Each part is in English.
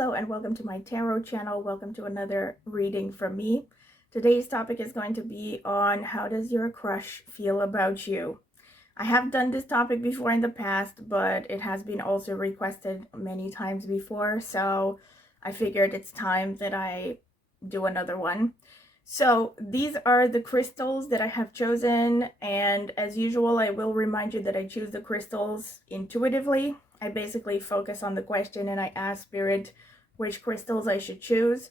Hello and welcome to my tarot channel. Welcome to another reading from me. Today's topic is going to be on how does your crush feel about you. I have done this topic before in the past, but it has been also requested many times before, so I figured it's time that I do another one. So these are the crystals that I have chosen, and as usual I will remind you that I choose the crystals intuitively. I basically focus on the question and I ask Spirit which crystals I should choose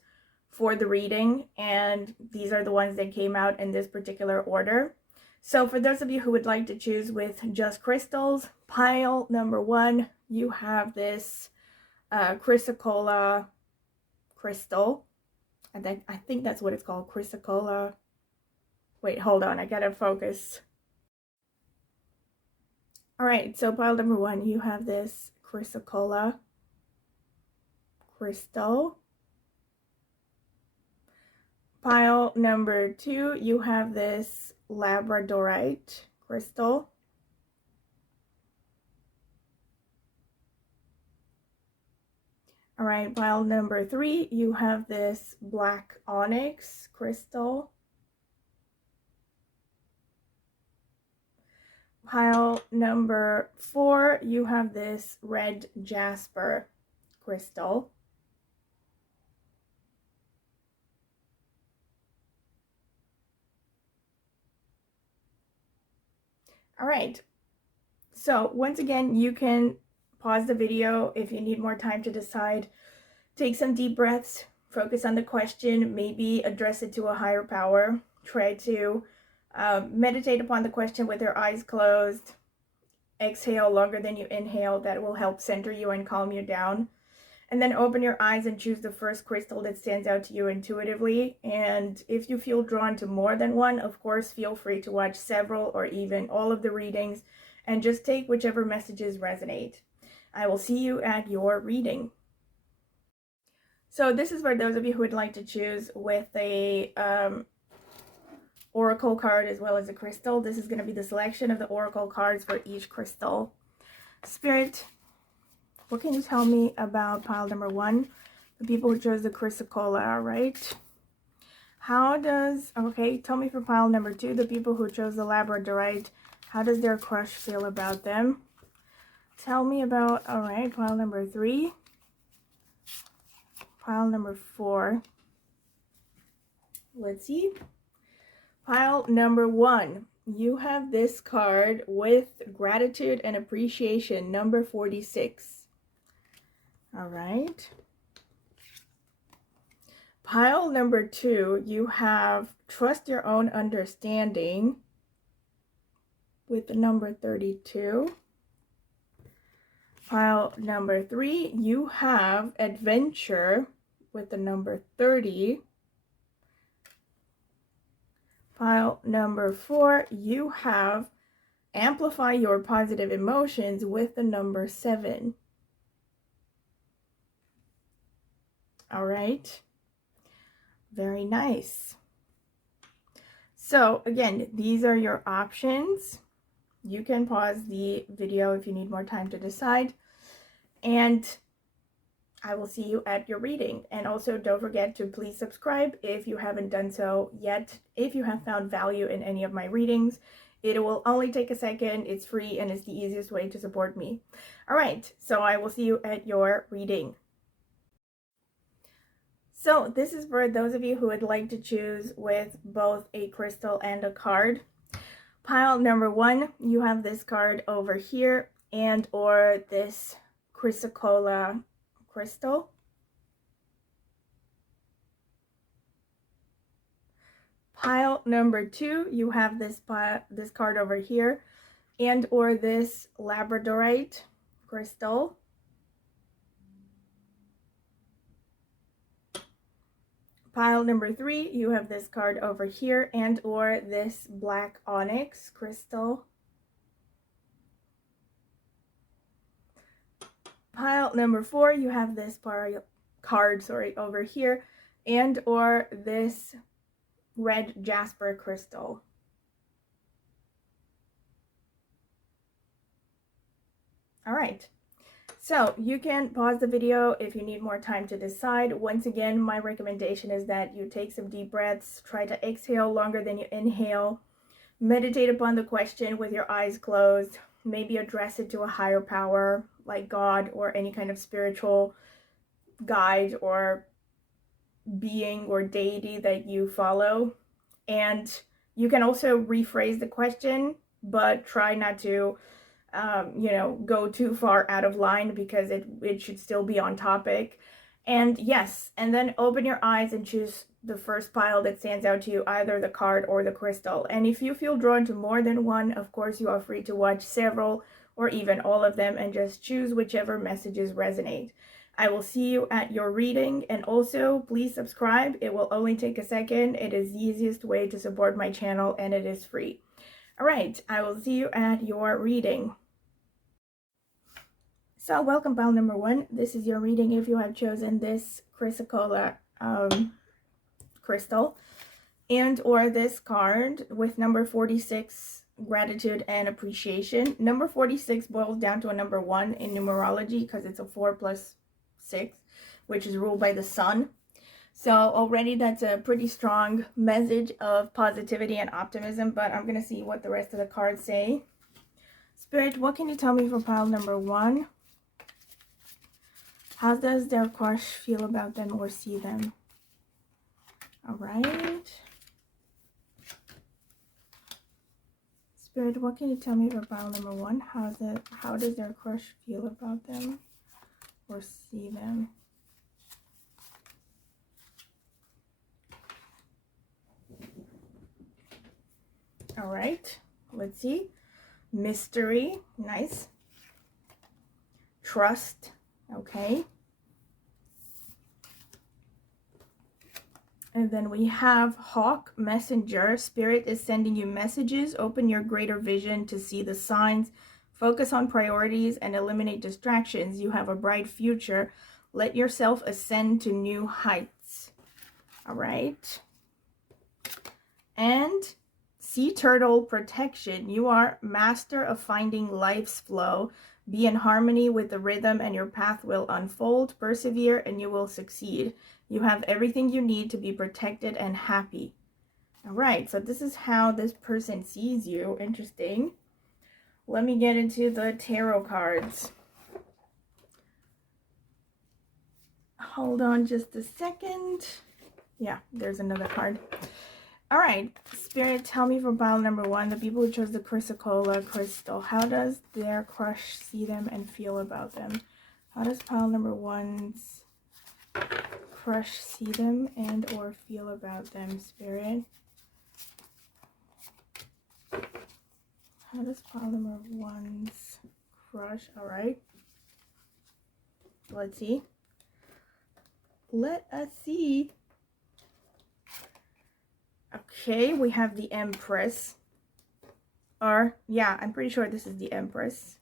for the reading, and these are the ones that came out in this particular order. So for those of you who would like to choose with just crystals, pile number 1, you have this chrysocolla crystal. I think that's what it's called, chrysocolla. Wait, hold on, I gotta focus. All right, so pile number 1, you have this chrysocolla crystal. Pile number 2, you have this labradorite crystal. All right, pile number 3, you have this black onyx crystal. Pile number 4, you have this red jasper crystal. All right, so once again, you can pause the video if you need more time to decide. Take some deep breaths, focus on the question, maybe address it to a higher power. Try to meditate upon the question with your eyes closed. Exhale longer than you inhale. That will help center you and calm you down. And then open your eyes and choose the first crystal that stands out to you intuitively. And if you feel drawn to more than one, of course, feel free to watch several or even all of the readings and just take whichever messages resonate. I will see you at your reading. So this is for those of you who would like to choose with a oracle card as well as a crystal. This is going to be the selection of the oracle cards for each crystal. Spirit, what can you tell me about pile number 1? The people who chose the chrysocolla, right? How does, okay, tell me for pile number 2, the people who chose the labradorite, how does their crush feel about them? Tell me about, all right, pile number 3. Pile number 4. Let's see. Pile number 1. You have this card with gratitude and appreciation, number 46. All right. Pile number 2, you have trust your own understanding with the number 32. Pile number 3, you have adventure with the number 30. Pile number 4, you have amplify your positive emotions with the number 7. All right. Very nice. So again, these are your options. You can pause the video if you need more time to decide. And I will see you at your reading. And also don't forget to please subscribe if you haven't done so yet. If you have found value in any of my readings, it will only take a second. It's free and it's the easiest way to support me. All right, so I will see you at your reading. So this is for those of you who would like to choose with both a crystal and a card. Pile number 1, you have this card over here and or this chrysocolla crystal. Pile number 2, you have this card over here and or this labradorite crystal. Pile number 3, you have this card over here and or this black onyx crystal. Pile number 4, you have this card over here and or this red jasper crystal. All right. So you can pause the video if you need more time to decide. Once again, my recommendation is that you take some deep breaths, try to exhale longer than you inhale, meditate upon the question with your eyes closed, maybe address it to a higher power like God or any kind of spiritual guide or being or deity that you follow. And you can also rephrase the question, but try not to go too far out of line, because it should still be on topic. And yes, and then open your eyes and choose the first pile that stands out to you, either the card or the crystal. And if you feel drawn to more than one, of course, you are free to watch several or even all of them and just choose whichever messages resonate. I will see you at your reading, and also please subscribe. It will only take a second. It is the easiest way to support my channel, and it is free. All right, I will see you at your reading. So welcome, pile number 1. This is your reading if you have chosen this chrysocolla crystal and or this card with number 46, gratitude and appreciation. Number 46 boils down to a number 1 in numerology because it's a 4 plus 6, which is ruled by the sun. So already that's a pretty strong message of positivity and optimism, but I'm going to see what the rest of the cards say. Spirit, what can you tell me for pile number 1? How does their crush feel about them or see them? All right. Spirit, what can you tell me for pile number 1? How does their crush feel about them or see them? All right, let's see. Mystery, nice. Trust, okay. And then we have Hawk, messenger. Spirit is sending you messages. Open your greater vision to see the signs. Focus on priorities and eliminate distractions. You have a bright future. Let yourself ascend to new heights. All right. And Sea turtle, protection. You are master of finding life's flow. Be in harmony with the rhythm and your path will unfold. Persevere and you will succeed. You have everything you need to be protected and happy. All right, so this is how this person sees you. Interesting. Let me get into the tarot cards. Hold on just a second. Yeah, there's another card. All right, Spirit, tell me for pile number 1, the people who chose the chrysocolla crystal, how does their crush see them and feel about them? How does pile number 1's crush see them and or feel about them, Spirit? How does pile number 1's crush? All right, let's see. Let us see. Okay, we have the Empress. Or, yeah, I'm pretty sure this is the Empress.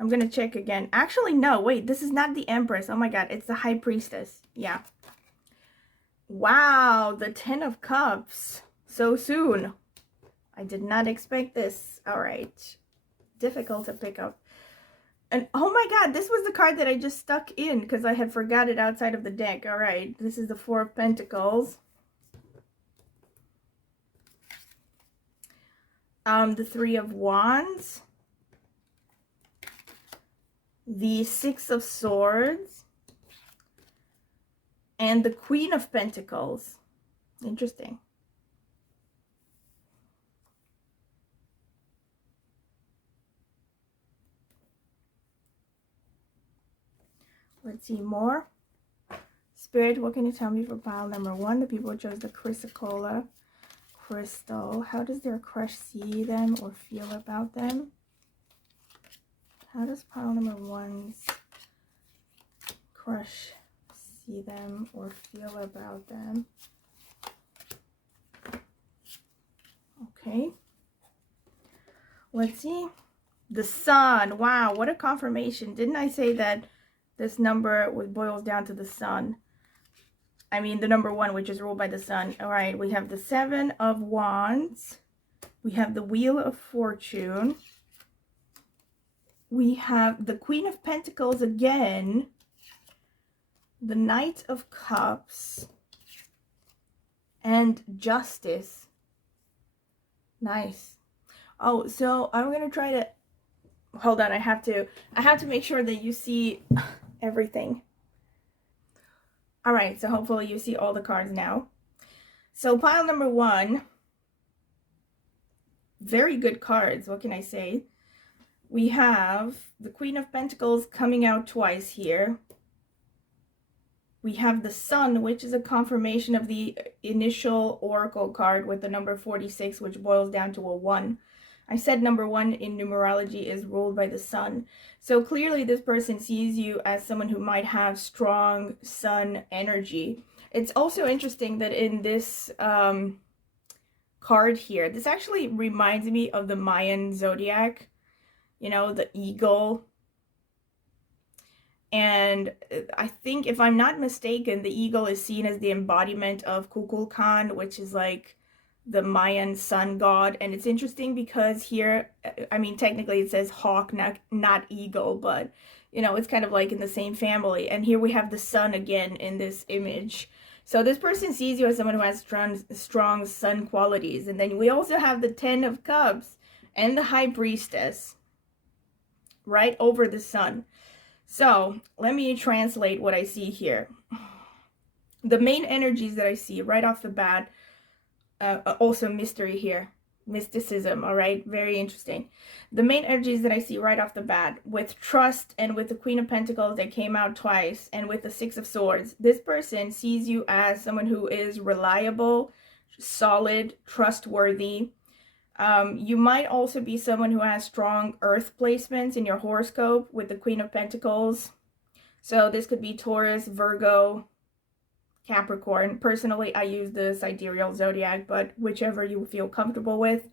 I'm gonna check again. Actually, no, wait, this is not the Empress. Oh my god, it's the High Priestess. Yeah. Wow, the 10 of Cups. So soon. I did not expect this. All right. Difficult to pick up. And, oh my god, this was the card that I just stuck in because I had forgot it outside of the deck. All right, this is the 4 of Pentacles. The 3 of Wands, the 6 of Swords, and the Queen of Pentacles. Interesting. Let's see more. Spirit, what can you tell me for pile number 1? The people who chose the chrysocolla crystal. How does their crush see them or feel about them? How does pile number 1's crush see them or feel about them? Okay. Let's see. The Sun. Wow, what a confirmation. Didn't I say that this number boils down to the Sun? I mean, the number 1, which is ruled by the Sun. All right, we have the 7 of Wands. We have the Wheel of Fortune. we have the Queen of Pentacles again, the Knight of Cups, and Justice. Nice. Oh, so I'm gonna try to hold on. I have to make sure that you see everything. All right, so hopefully you see all the cards now. So pile number 1, very good cards. What can I say? We have the Queen of Pentacles coming out twice here. We have the Sun, which is a confirmation of the initial Oracle card with the number 46, which boils down to a 1. I said number 1 in numerology is ruled by the Sun. So clearly this person sees you as someone who might have strong Sun energy. It's also interesting that in this card here, this actually reminds me of the Mayan zodiac, you know, the eagle. And I think, if I'm not mistaken, the eagle is seen as the embodiment of Kukulkan, which is like the Mayan sun god. And it's interesting because here, I mean, technically it says hawk, not eagle, but you know, it's kind of like in the same family. And here we have the sun again in this image. So this person sees you as someone who has strong sun qualities. And then we also have the 10 of Cups and the High Priestess right over the Sun. So let me translate what I see here. The main energies that I see right off the bat, also mystery here, mysticism, all right, very interesting. The main energies that I see right off the bat, with trust and with the Queen of Pentacles that came out twice, and with the 6 of Swords, this person sees you as someone who is reliable, solid, trustworthy. You might also be someone who has strong earth placements in your horoscope with the Queen of Pentacles. So this could be Taurus, Virgo, Capricorn. Personally, I use the sidereal zodiac, but whichever you feel comfortable with.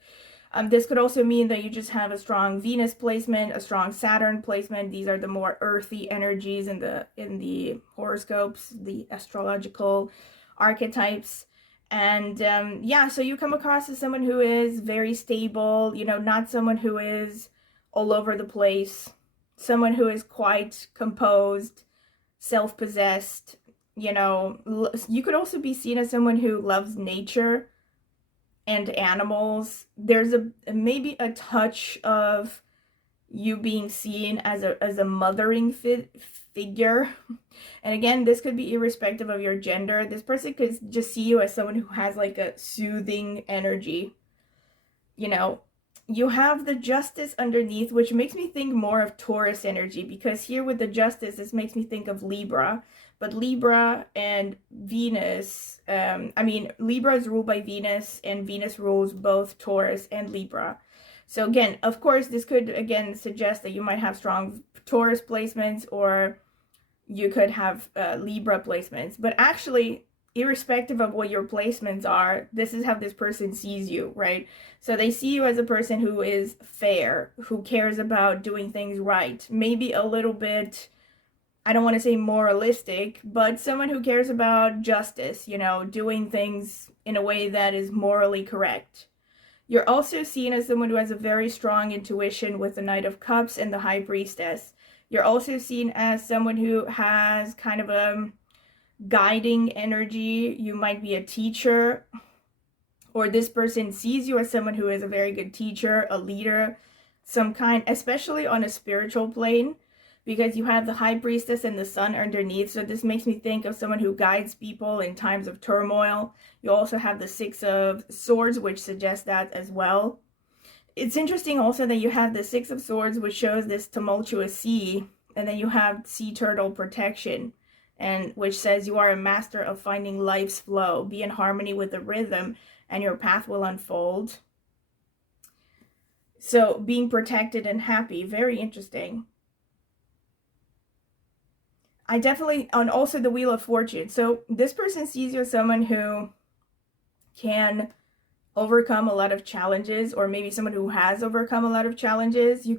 This could also mean that you just have a strong Venus placement, a strong Saturn placement. These are the more earthy energies in the horoscopes, the astrological archetypes. And yeah, so you come across as someone who is very stable, you know, not someone who is all over the place, someone who is quite composed, self-possessed, you know. You could also be seen as someone who loves nature and animals. There's maybe a touch of you being seen as a mothering figure. And again, this could be irrespective of your gender. This person could just see you as someone who has like a soothing energy. You know, you have the Justice underneath, which makes me think more of Taurus energy, because here with the Justice, this makes me think of Libra. But Libra and Venus, I mean, Libra is ruled by Venus, and Venus rules both Taurus and Libra. So again, of course, this could again suggest that you might have strong Taurus placements, or you could have Libra placements. But actually, irrespective of what your placements are, this is how this person sees you, right? So they see you as a person who is fair, who cares about doing things right, maybe a little bit, I don't want to say moralistic, but someone who cares about justice, you know, doing things in a way that is morally correct. You're also seen as someone who has a very strong intuition with the Knight of Cups and the High Priestess. You're also seen as someone who has kind of a guiding energy. You might be a teacher, or this person sees you as someone who is a very good teacher, a leader, some kind, especially on a spiritual plane, because you have the High Priestess and the Sun underneath. So this makes me think of someone who guides people in times of turmoil. You also have the 6 of Swords, which suggests that as well. It's interesting also that you have the 6 of Swords, which shows this tumultuous sea, and then you have sea turtle protection, and which says you are a master of finding life's flow. Be in harmony with the rhythm, and your path will unfold. So being protected and happy, very interesting. I definitely, and also the Wheel of Fortune. So this person sees you as someone who can overcome a lot of challenges, or maybe someone who has overcome a lot of challenges. You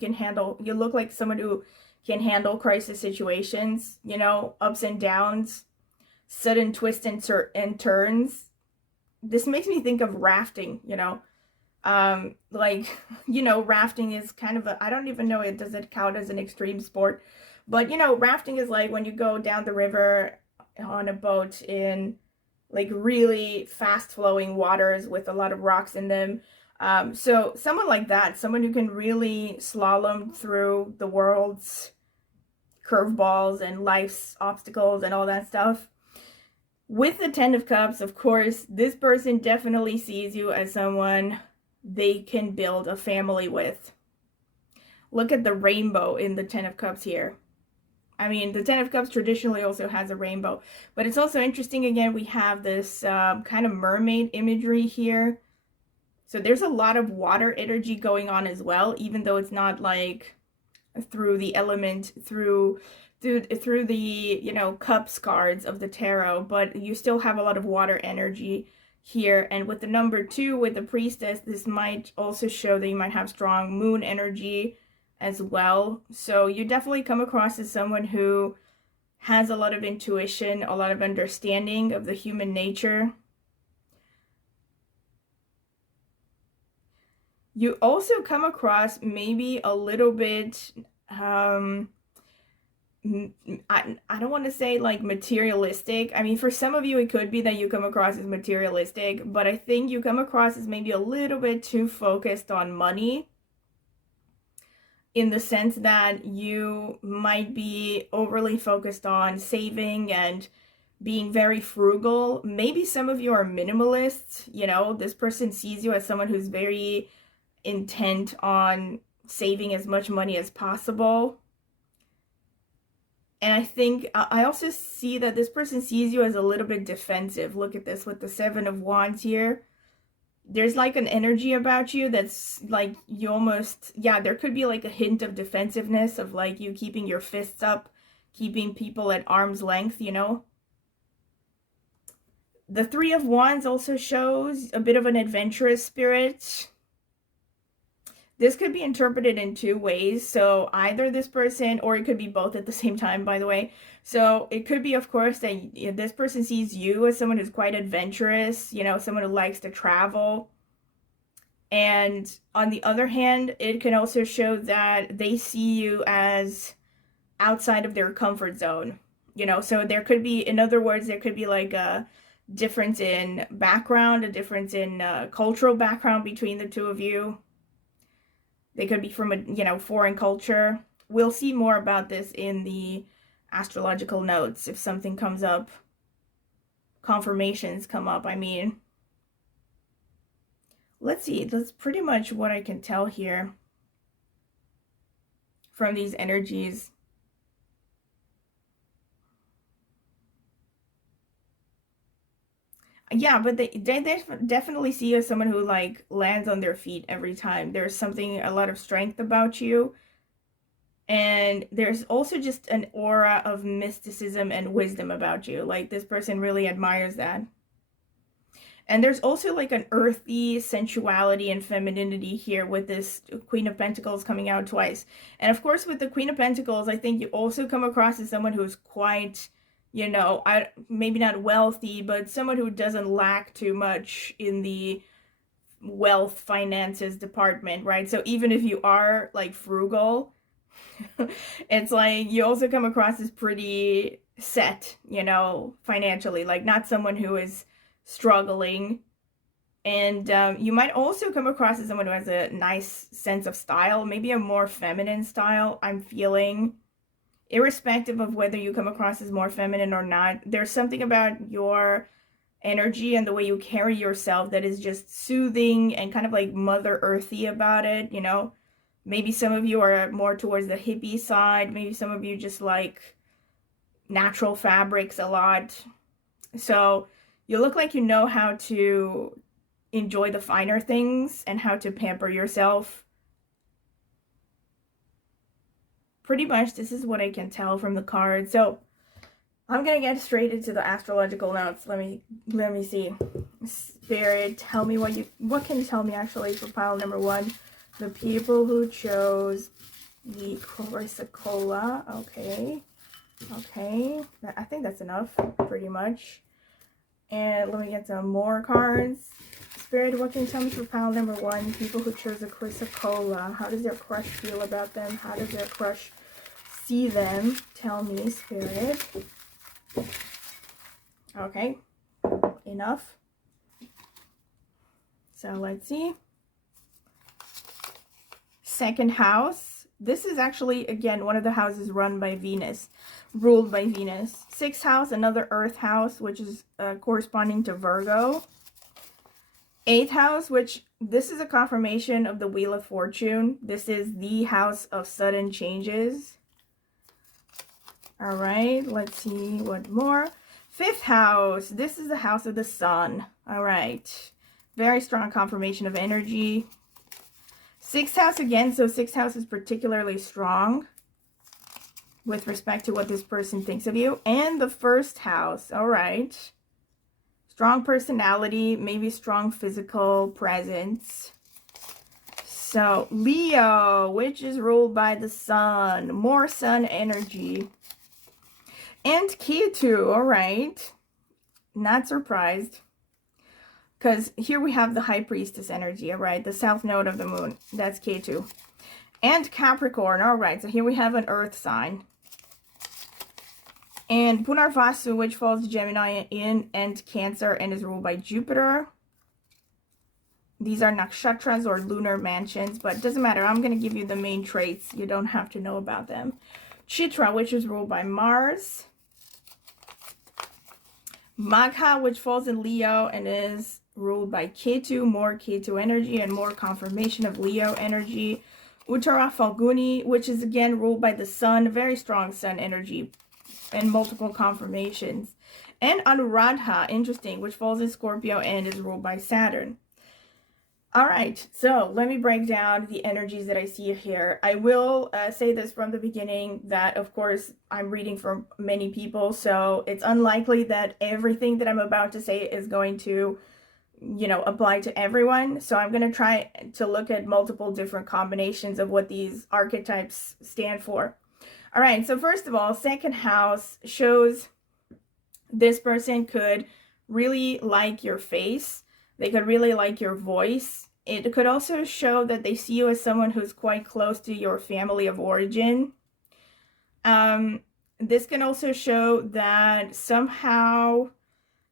look like someone who can handle crisis situations, you know, ups and downs, sudden twists and turns. This makes me think of rafting, you know. Like, you know, rafting is kind of a, I don't even know, does it count as an extreme sport? But, you know, rafting is like when you go down the river on a boat in like really fast flowing waters with a lot of rocks in them. So someone like that, someone who can really slalom through the world's curveballs and life's obstacles and all that stuff. With the Ten of Cups, of course, this person definitely sees you as someone they can build a family with. Look at the rainbow in the Ten of Cups here. I mean, the Ten of Cups traditionally also has a rainbow, but it's also interesting, again, we have this kind of mermaid imagery here. So there's a lot of water energy going on as well, even though it's not like through the element, through the, you know, cups cards of the tarot, but you still have a lot of water energy here. And with the number 2, with the priestess, this might also show that you might have strong moon energy as well. So you definitely come across as someone who has a lot of intuition, a lot of understanding of the human nature. You also come across maybe a little bit, I don't want to say like materialistic. I mean, for some of you, it could be that you come across as materialistic, but I think you come across as maybe a little bit too focused on money, in the sense that you might be overly focused on saving and being very frugal. Maybe some of you are minimalists, you know, this person sees you as someone who's very intent on saving as much money as possible. And I think I also see that this person sees you as a little bit defensive. Look at this with the 7 of Wands here. There's like an energy about you that's like you almost, yeah, there could be like a hint of defensiveness, of like you keeping your fists up, keeping people at arm's length, you know. The 3 of Wands also shows a bit of an adventurous spirit. This could be interpreted in 2 ways. So either this person, or it could be both at the same time, by the way. So it could be, of course, that this person sees you as someone who's quite adventurous, you know, someone who likes to travel. And on the other hand, it can also show that they see you as outside of their comfort zone, you know. So there could be, in other words, there could be like a difference in background, a difference in cultural background between the 2 of you. They could be from a, you know, foreign culture. We'll see more about this in the astrological notes if something comes up, confirmations come up, I mean. Let's see, that's pretty much what I can tell here from these energies. Yeah, but they definitely see you as someone who like lands on their feet every time. There's something, a lot of strength about you. And there's also just an aura of mysticism and wisdom about you. Like this person really admires that. And there's also like an earthy sensuality and femininity here with this Queen of Pentacles coming out twice. And of course, with the Queen of Pentacles, I think you also come across as someone who's quite, you know, maybe not wealthy, but someone who doesn't lack too much in the wealth finances department, right? So even if you are like frugal, it's like you also come across as pretty set, you know, financially, like not someone who is struggling. And you might also come across as someone who has a nice sense of style, maybe a more feminine style, I'm feeling. Irrespective of whether you come across as more feminine or not, there's something about your energy and the way you carry yourself that is just soothing and kind of like Mother Earthy about it, you know. Maybe some of you are more towards the hippie side. Maybe some of you just like natural fabrics a lot. So you look like you know how to enjoy the finer things and how to pamper yourself. Pretty much this is what I can tell from the card. So I'm gonna get straight into the astrological notes. Let me see. Spirit, tell me what can you tell me actually for pile number 1? The people who chose the Chrysocolla. Okay. I think that's enough, pretty much. And let me get some more cards. Spirit, what can you tell me for pile number 1? People who chose a chrysocolla. How does their crush feel about them? How does their crush see them? Tell me, Spirit. Okay, enough. So let's see. Second house. This is actually, again, one of the houses run by Venus, ruled by Venus. 6th house, another earth house, which is corresponding to Virgo. 8th house, which this is a confirmation of the Wheel of Fortune. This is the house of sudden changes. All right, let's see what more. 5th house, this is the house of the sun. All right, very strong confirmation of energy. 6th house again, so 6th house is particularly strong with respect to what this person thinks of you. And the 1st house, all right. Strong personality, maybe strong physical presence. So Leo, which is ruled by the sun, more sun energy. And Ketu, all right. Not surprised. Because here we have the High Priestess energy, all right. The south node of the moon, that's Ketu. And Capricorn, all right. So here we have an earth sign. And Punarvasu, which falls Gemini in and Cancer and is ruled by Jupiter. These are nakshatras or lunar mansions, but it doesn't matter. I'm going to give you the main traits. You don't have to know about them. Chitra, which is ruled by Mars. Magha, which falls in Leo and is ruled by Ketu. More Ketu energy and more confirmation of Leo energy. Uttara Falguni, which is again ruled by the sun. Very strong sun energy. And multiple confirmations. And Anuradha, interesting, which falls in Scorpio and is ruled by Saturn. All right, so let me break down the energies that I see here. I will say this from the beginning that, of course, I'm reading for many people, so it's unlikely that everything that I'm about to say is going to, you know, apply to everyone. So I'm going to try to look at multiple different combinations of what these archetypes stand for. All right, so first of all, 2nd house shows this person could really like your face. They could really like your voice. It could also show that they see you as someone who's quite close to your family of origin. This can also show that somehow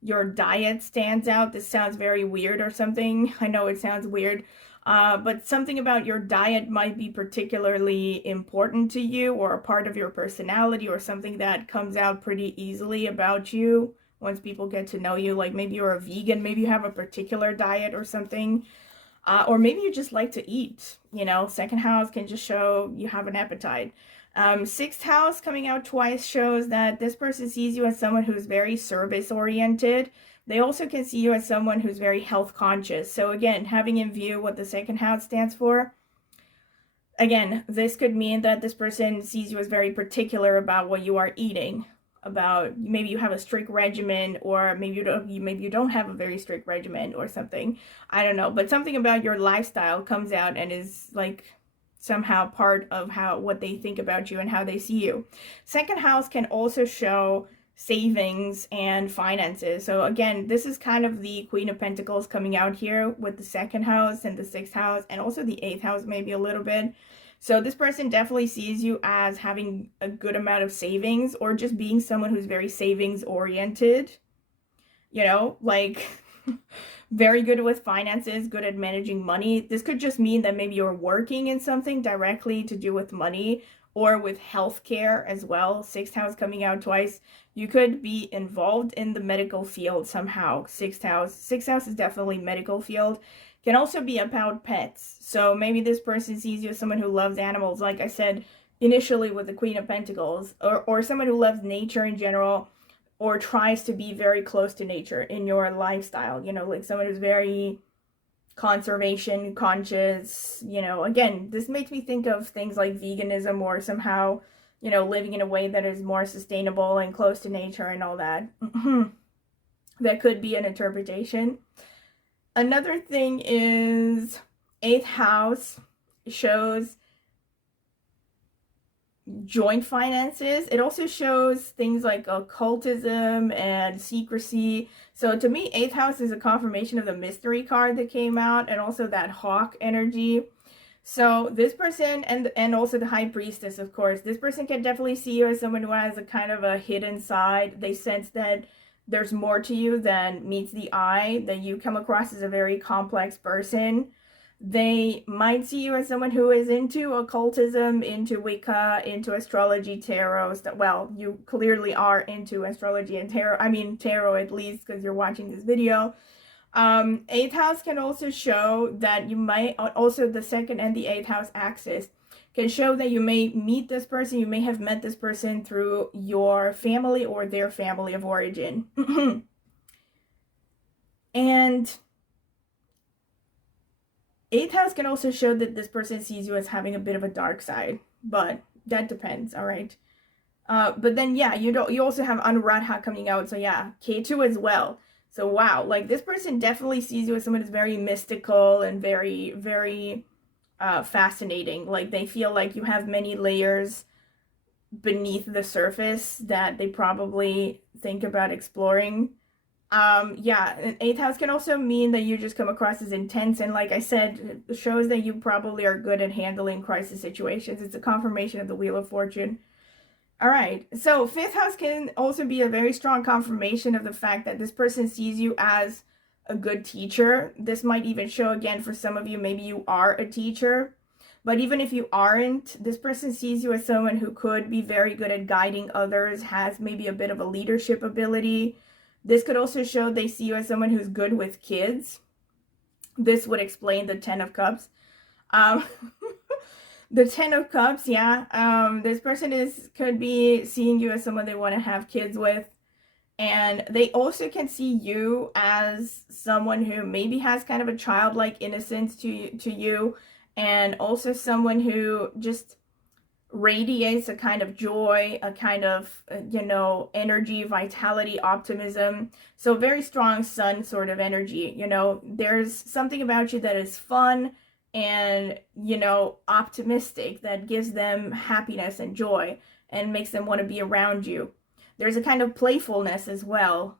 your diet stands out. This sounds very weird or something. I know it sounds weird. But something about your diet might be particularly important to you or a part of your personality or something that comes out pretty easily about you once people get to know you. Like maybe you're a vegan, maybe you have a particular diet or something. Or maybe you just like to eat, you know. 2nd house can just show you have an appetite. 6th house coming out twice shows that this person sees you as someone who's very service oriented. They also can see you as someone who's very health conscious. So again, having in view what the 2nd house stands for, again, this could mean that this person sees you as very particular about what you are eating, about maybe you have a strict regimen, or maybe you don't have a very strict regimen or something. I don't know, but something about your lifestyle comes out and is like somehow part of what they think about you and how they see you. 2nd house can also show savings and finances. So again, this is kind of the Queen of Pentacles coming out here with the 2nd house and the 6th house and also the 8th house maybe a little bit. So this person definitely sees you as having a good amount of savings or just being someone who's very savings oriented, you know, like very good with finances, good at managing money. This could just mean that maybe you're working in something directly to do with money or with healthcare as well. 6th house coming out twice. You could be involved in the medical field somehow. 6th house. 6th house is definitely medical field. Can also be about pets. So maybe this person sees you as someone who loves animals, like I said initially with the Queen of Pentacles, or someone who loves nature in general, or tries to be very close to nature in your lifestyle. You know, like someone who's very conservation conscious. You know, again, this makes me think of things like veganism or somehow, you know, living in a way that is more sustainable and close to nature and all that. That could be an interpretation. Another thing is 8th house shows joint finances. It also shows things like occultism and secrecy. So to me, 8th house is a confirmation of the mystery card that came out, and also that hawk energy. So this person, and also the high priestess, of course, this person can definitely see you as someone who has a kind of a hidden side. They sense that there's more to you than meets the eye, that you come across as a very complex person. They might see you as someone who is into occultism, into Wicca, into astrology, tarot. Well, you clearly are into astrology and tarot. I mean, tarot at least, because you're watching this video. 8th house can also show that you might, also the 2nd and the 8th house axis, can show that you may meet this person, you may have met this person through your family or their family of origin. And 8th house can also show that this person sees you as having a bit of a dark side, but that depends, all right? But then, yeah, you also have Anuradha coming out, so yeah, K2 as well. So wow, like this person definitely sees you as someone who's very mystical and very, very fascinating. Like they feel like you have many layers beneath the surface that they probably think about exploring. Yeah, and 8th house can also mean that you just come across as intense, and like I said, it shows that you probably are good at handling crisis situations. It's a confirmation of the Wheel of Fortune. All right, so 5th house can also be a very strong confirmation of the fact that this person sees you as a good teacher. This might even show, again, for some of you, maybe you are a teacher. But even if you aren't, this person sees you as someone who could be very good at guiding others, has maybe a bit of a leadership ability. This could also show they see you as someone who's good with kids. This would explain the 10 of Cups. The 10 of Cups, yeah. This person could be seeing you as someone they want to have kids with. And they also can see you as someone who maybe has kind of a childlike innocence to you. And also someone who just radiates a kind of joy, a kind of, energy, vitality, optimism. So very strong sun sort of energy. There's something about you that is fun and, optimistic, that gives them happiness and joy and makes them want to be around you. There's a kind of playfulness as well.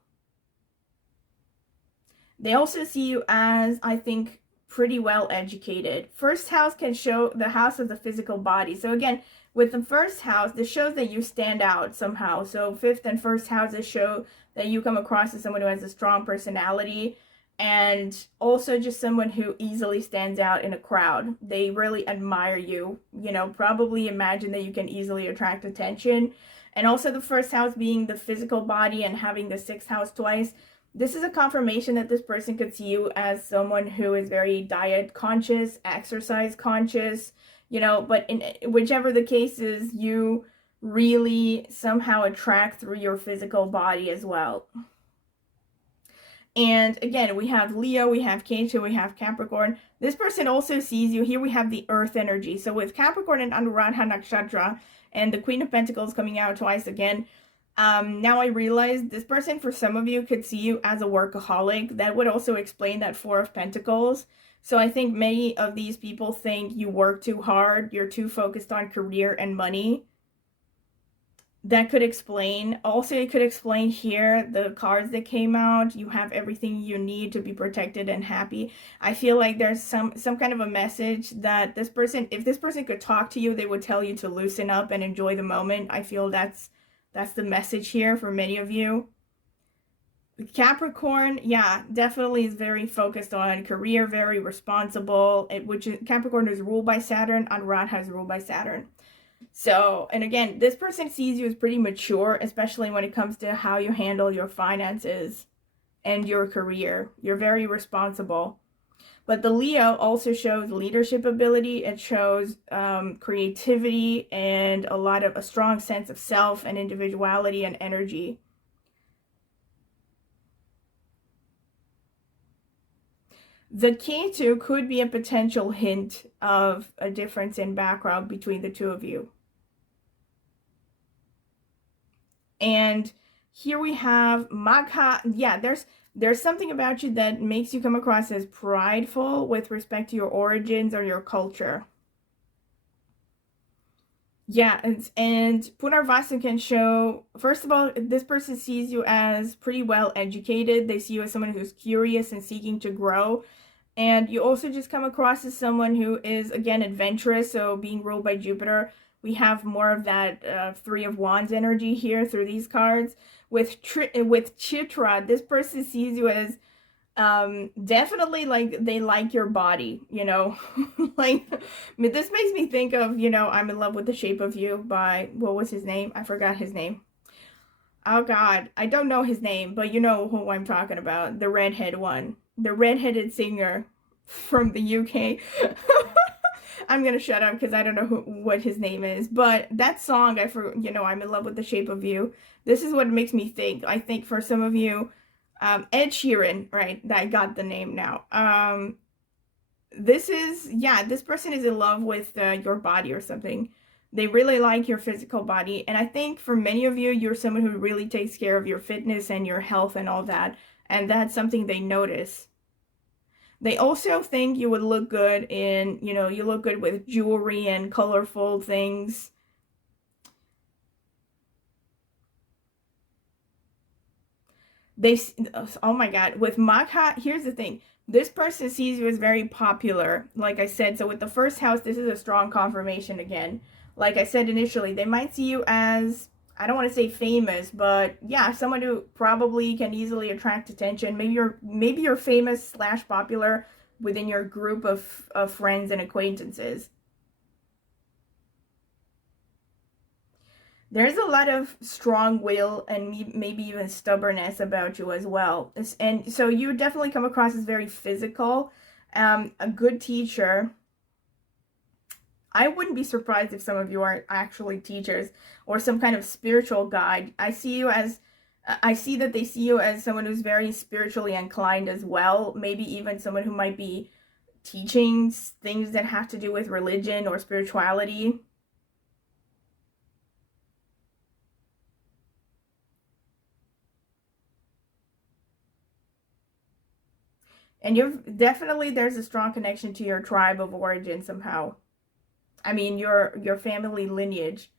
They also see you as, I think, pretty well educated. First house can show the house of the physical body. So again, with the first house, this shows that you stand out somehow. So 5th and 1st houses show that you come across as someone who has a strong personality, and also just someone who easily stands out in a crowd. They really admire you, probably imagine that you can easily attract attention. And also the 1st house being the physical body and having the 6th house twice, this is a confirmation that this person could see you as someone who is very diet conscious, exercise conscious, but in whichever the case is, you really somehow attract through your physical body as well. And again, we have Leo, we have K2, we have Capricorn. This person also sees you. Here we have the earth energy. So with Capricorn and Anuradha Nakshatra and the Queen of Pentacles coming out twice again, now I realize this person, for some of you, could see you as a workaholic. That would also explain that 4 of Pentacles. So I think many of these people think you work too hard, you're too focused on career and money. That could explain. Also, it could explain here the cards that came out. You have everything you need to be protected and happy. I feel like there's some kind of a message that this person, if this person could talk to you, they would tell you to loosen up and enjoy the moment. I feel that's the message here for many of you. Capricorn, yeah, definitely is very focused on career, very responsible, which Capricorn is ruled by Saturn, Anuradha is ruled by Saturn. So, and again, this person sees you as pretty mature, especially when it comes to how you handle your finances and your career. You're very responsible. But the Leo also shows leadership ability. It shows creativity and a strong sense of self and individuality and energy. The K2 could be a potential hint of a difference in background between the two of you. And here we have Magha. Yeah, there's something about you that makes you come across as prideful with respect to your origins or your culture. Yeah, and Punarvasu can show, first of all, this person sees you as pretty well educated. They see you as someone who's curious and seeking to grow. And you also just come across as someone who is, again, adventurous. So being ruled by Jupiter, we have more of that Three of Wands energy here through these cards. With Chitra, this person sees you as definitely like they like your body, you know. Like this makes me think of, you know, I'm in Love with the Shape of You by, what was his name? I forgot his name. Oh god, I don't know his name, but you know who I'm talking about, the redhead one, the redheaded singer from the UK. I'm gonna shut up because I don't know what his name is, but that song, you know, I'm in Love with the Shape of You. This is what makes me think. I think for some of you, Ed Sheeran, right? That got the name now. This is, yeah, this person is in love with your body or something. They really like your physical body. And I think for many of you, you're someone who really takes care of your fitness and your health and all that. And that's something they notice. They also think you would look good in, you know, you look good with jewelry and colorful things. They, oh my God, with Magha, here's the thing. This person sees you as very popular, like I said. So with the first house, this is a strong confirmation again. Like I said initially, they might see you as, I don't want to say famous, but yeah, someone who probably can easily attract attention. Maybe you're famous slash popular within your group of friends and acquaintances. There's a lot of strong will and maybe even stubbornness about you as well. And so you definitely come across as very physical, a good teacher. I wouldn't be surprised if some of you are actually teachers or some kind of spiritual guide. I see that they see you as someone who's very spiritually inclined as well. Maybe even someone who might be teaching things that have to do with religion or spirituality. And you're definitely, there's a strong connection to your tribe of origin somehow. I mean, your family lineage.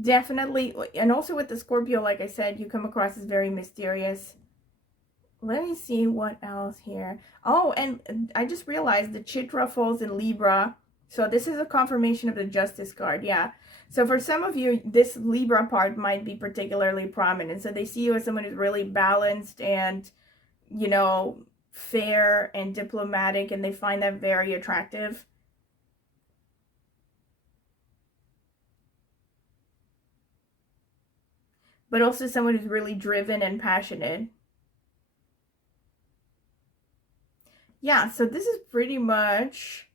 Definitely, and also with the Scorpio, like I said, you come across as very mysterious. Let me see what else here. Oh, and I just realized the Chitra falls in Libra. So this is a confirmation of the Justice card. Yeah. So for some of you, this Libra part might be particularly prominent. So they see you as someone who's really balanced and, you know, fair and diplomatic, and they find that very attractive. But also someone who's really driven and passionate. Yeah, so this is pretty much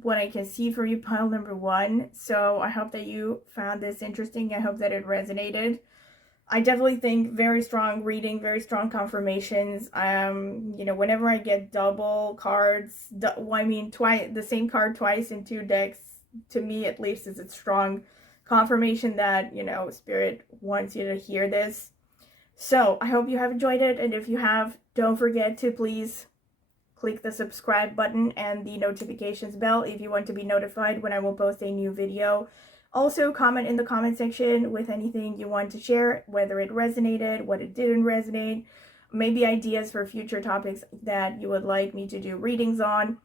what I can see for you, pile number one. So I hope that you found this interesting. I hope that it resonated. I definitely think very strong reading, very strong confirmations. You know, whenever I get double cards, I mean, twice the same card twice in two decks, to me at least, is a strong confirmation that, you know, Spirit wants you to hear this. So I hope you have enjoyed it, and if you have, don't forget to please click the subscribe button and the notifications bell if you want to be notified when I will post a new video. Also, comment in the comment section with anything you want to share, whether it resonated, what it didn't resonate, maybe ideas for future topics that you would like me to do readings on.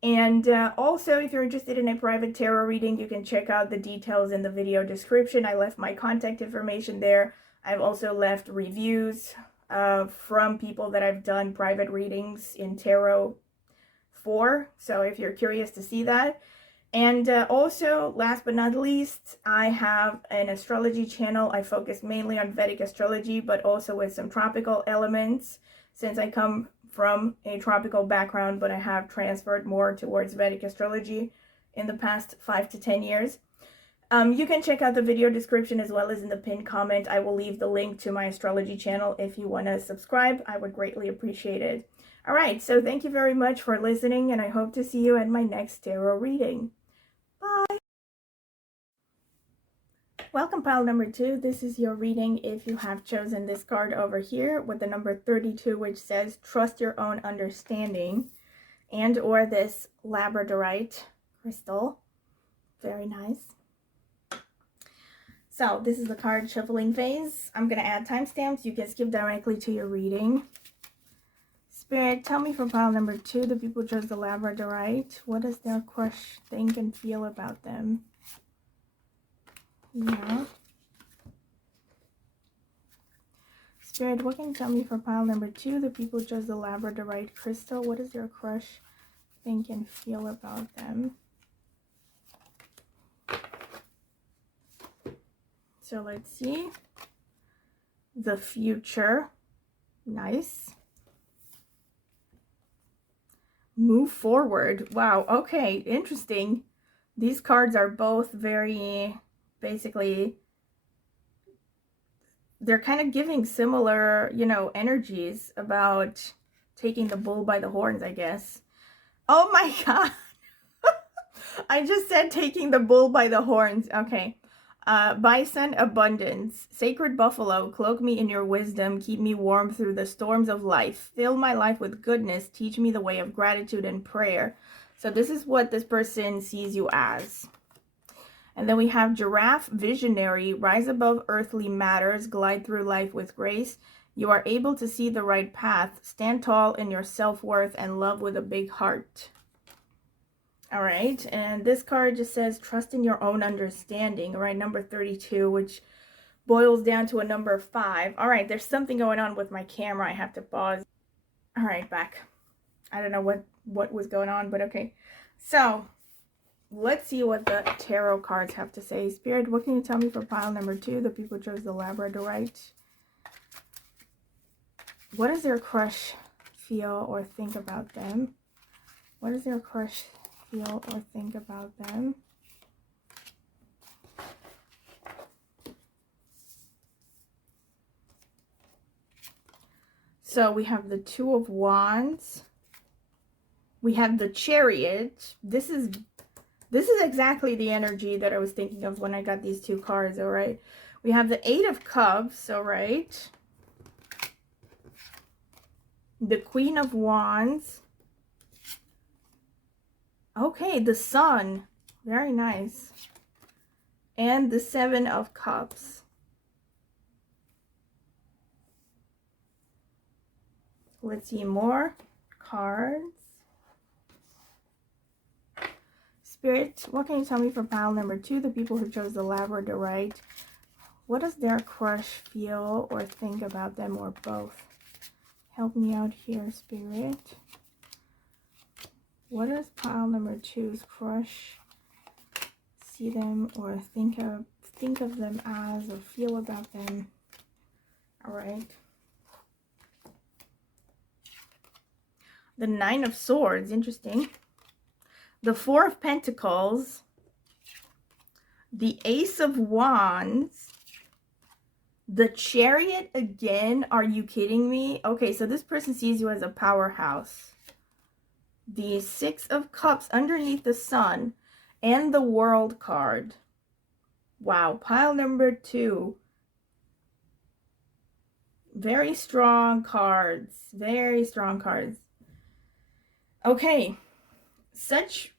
And also, if you're interested in a private tarot reading, you can check out the details in the video description. I left my contact information there. I've also left reviews from people that I've done private readings in tarot for. So if you're curious to see that. And also, last but not least, I have an astrology channel. I focus mainly on Vedic astrology, but also with some tropical elements, since I come from a tropical background, but I have transferred more towards Vedic astrology in the past 5 to 10 years. You can check out the video description as well as in the pinned comment. I will leave the link to my astrology channel if you want to subscribe. I would greatly appreciate it. All right, so thank you very much for listening, and I hope to see you at my next tarot reading. Bye! welcome pile number 2. This is your reading if you have chosen this card over here with the number 32, which says trust your own understanding, and or this Labradorite crystal. Very nice. So this is the card shuffling phase. I'm going to add timestamps. You can skip directly to your reading. Spirit, tell me for pile number 2, the people chose the Labradorite. What does their crush think and feel about them? Yeah. Spirit, what can you tell me for pile number 2, the people chose the Labradorite crystal? What does your crush think and feel about them? So let's see. The future. Nice. Move forward. Wow. Okay. Interesting. These cards are both very, basically, they're kind of giving similar, you know, energies about taking the bull by the horns, I guess. Oh my God. I just said taking the bull by the horns. Okay. Bison abundance, sacred buffalo, cloak me in your wisdom, keep me warm through the storms of life, fill my life with goodness, teach me the way of gratitude and prayer. So this is what this person sees you as. And then we have giraffe, visionary, rise above earthly matters, glide through life with grace. You are able to see the right path, stand tall in your self-worth, and love with a big heart. All right, and this card just says trust in your own understanding, all right, number 32, which boils down to a number 5. All right, there's something going on with my camera. I have to pause. All right, back. I don't know what was going on, but okay. So let's see what the tarot cards have to say. Spirit, what can you tell me for pile number 2? The people chose the Labradorite. What does their crush feel or think about them? What does their crush feel or think about them? So we have the Two of Wands. We have the Chariot. This is exactly the energy that I was thinking of when I got these two cards, all right? We have the Eight of Cups, all right? The Queen of Wands. Okay, the Sun. Very nice. And the Seven of Cups. Let's see more cards. Spirit, what can you tell me for pile number 2? The people who chose the Labradorite. What does their crush feel or think about them, or both? Help me out here, Spirit. What does pile number 2's crush see them or think of them as, or feel about them? All right. The Nine of Swords, interesting. The Four of Pentacles. The Ace of Wands. The Chariot again. Are you kidding me? Okay, so this person sees you as a powerhouse. The Six of Cups underneath the Sun, and the World card. Wow, pile number 2. Very strong cards. Very strong cards. Okay, such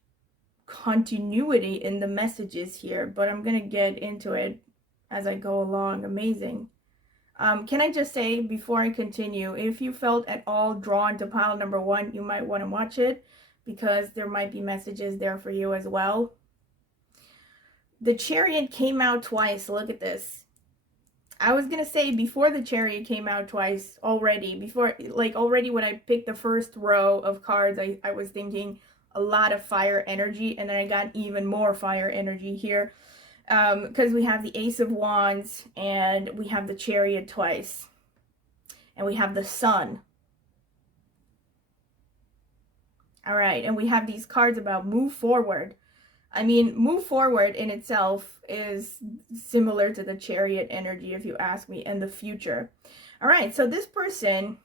continuity in the messages here, but I'm going to get into it as I go along. Amazing. Can I just say, before I continue, if you felt at all drawn to pile number 1, you might want to watch it, because there might be messages there for you as well. The Chariot came out twice. Look at this. I was going to say, before the Chariot came out twice already, already when I picked the first row of cards, I was thinking a lot of fire energy, and then I got even more fire energy here. Because we have the Ace of Wands, and we have the Chariot twice, and we have the Sun. All right, and we have these cards about move forward. I mean, move forward in itself is similar to the Chariot energy, if you ask me, and the future. All right, so this person,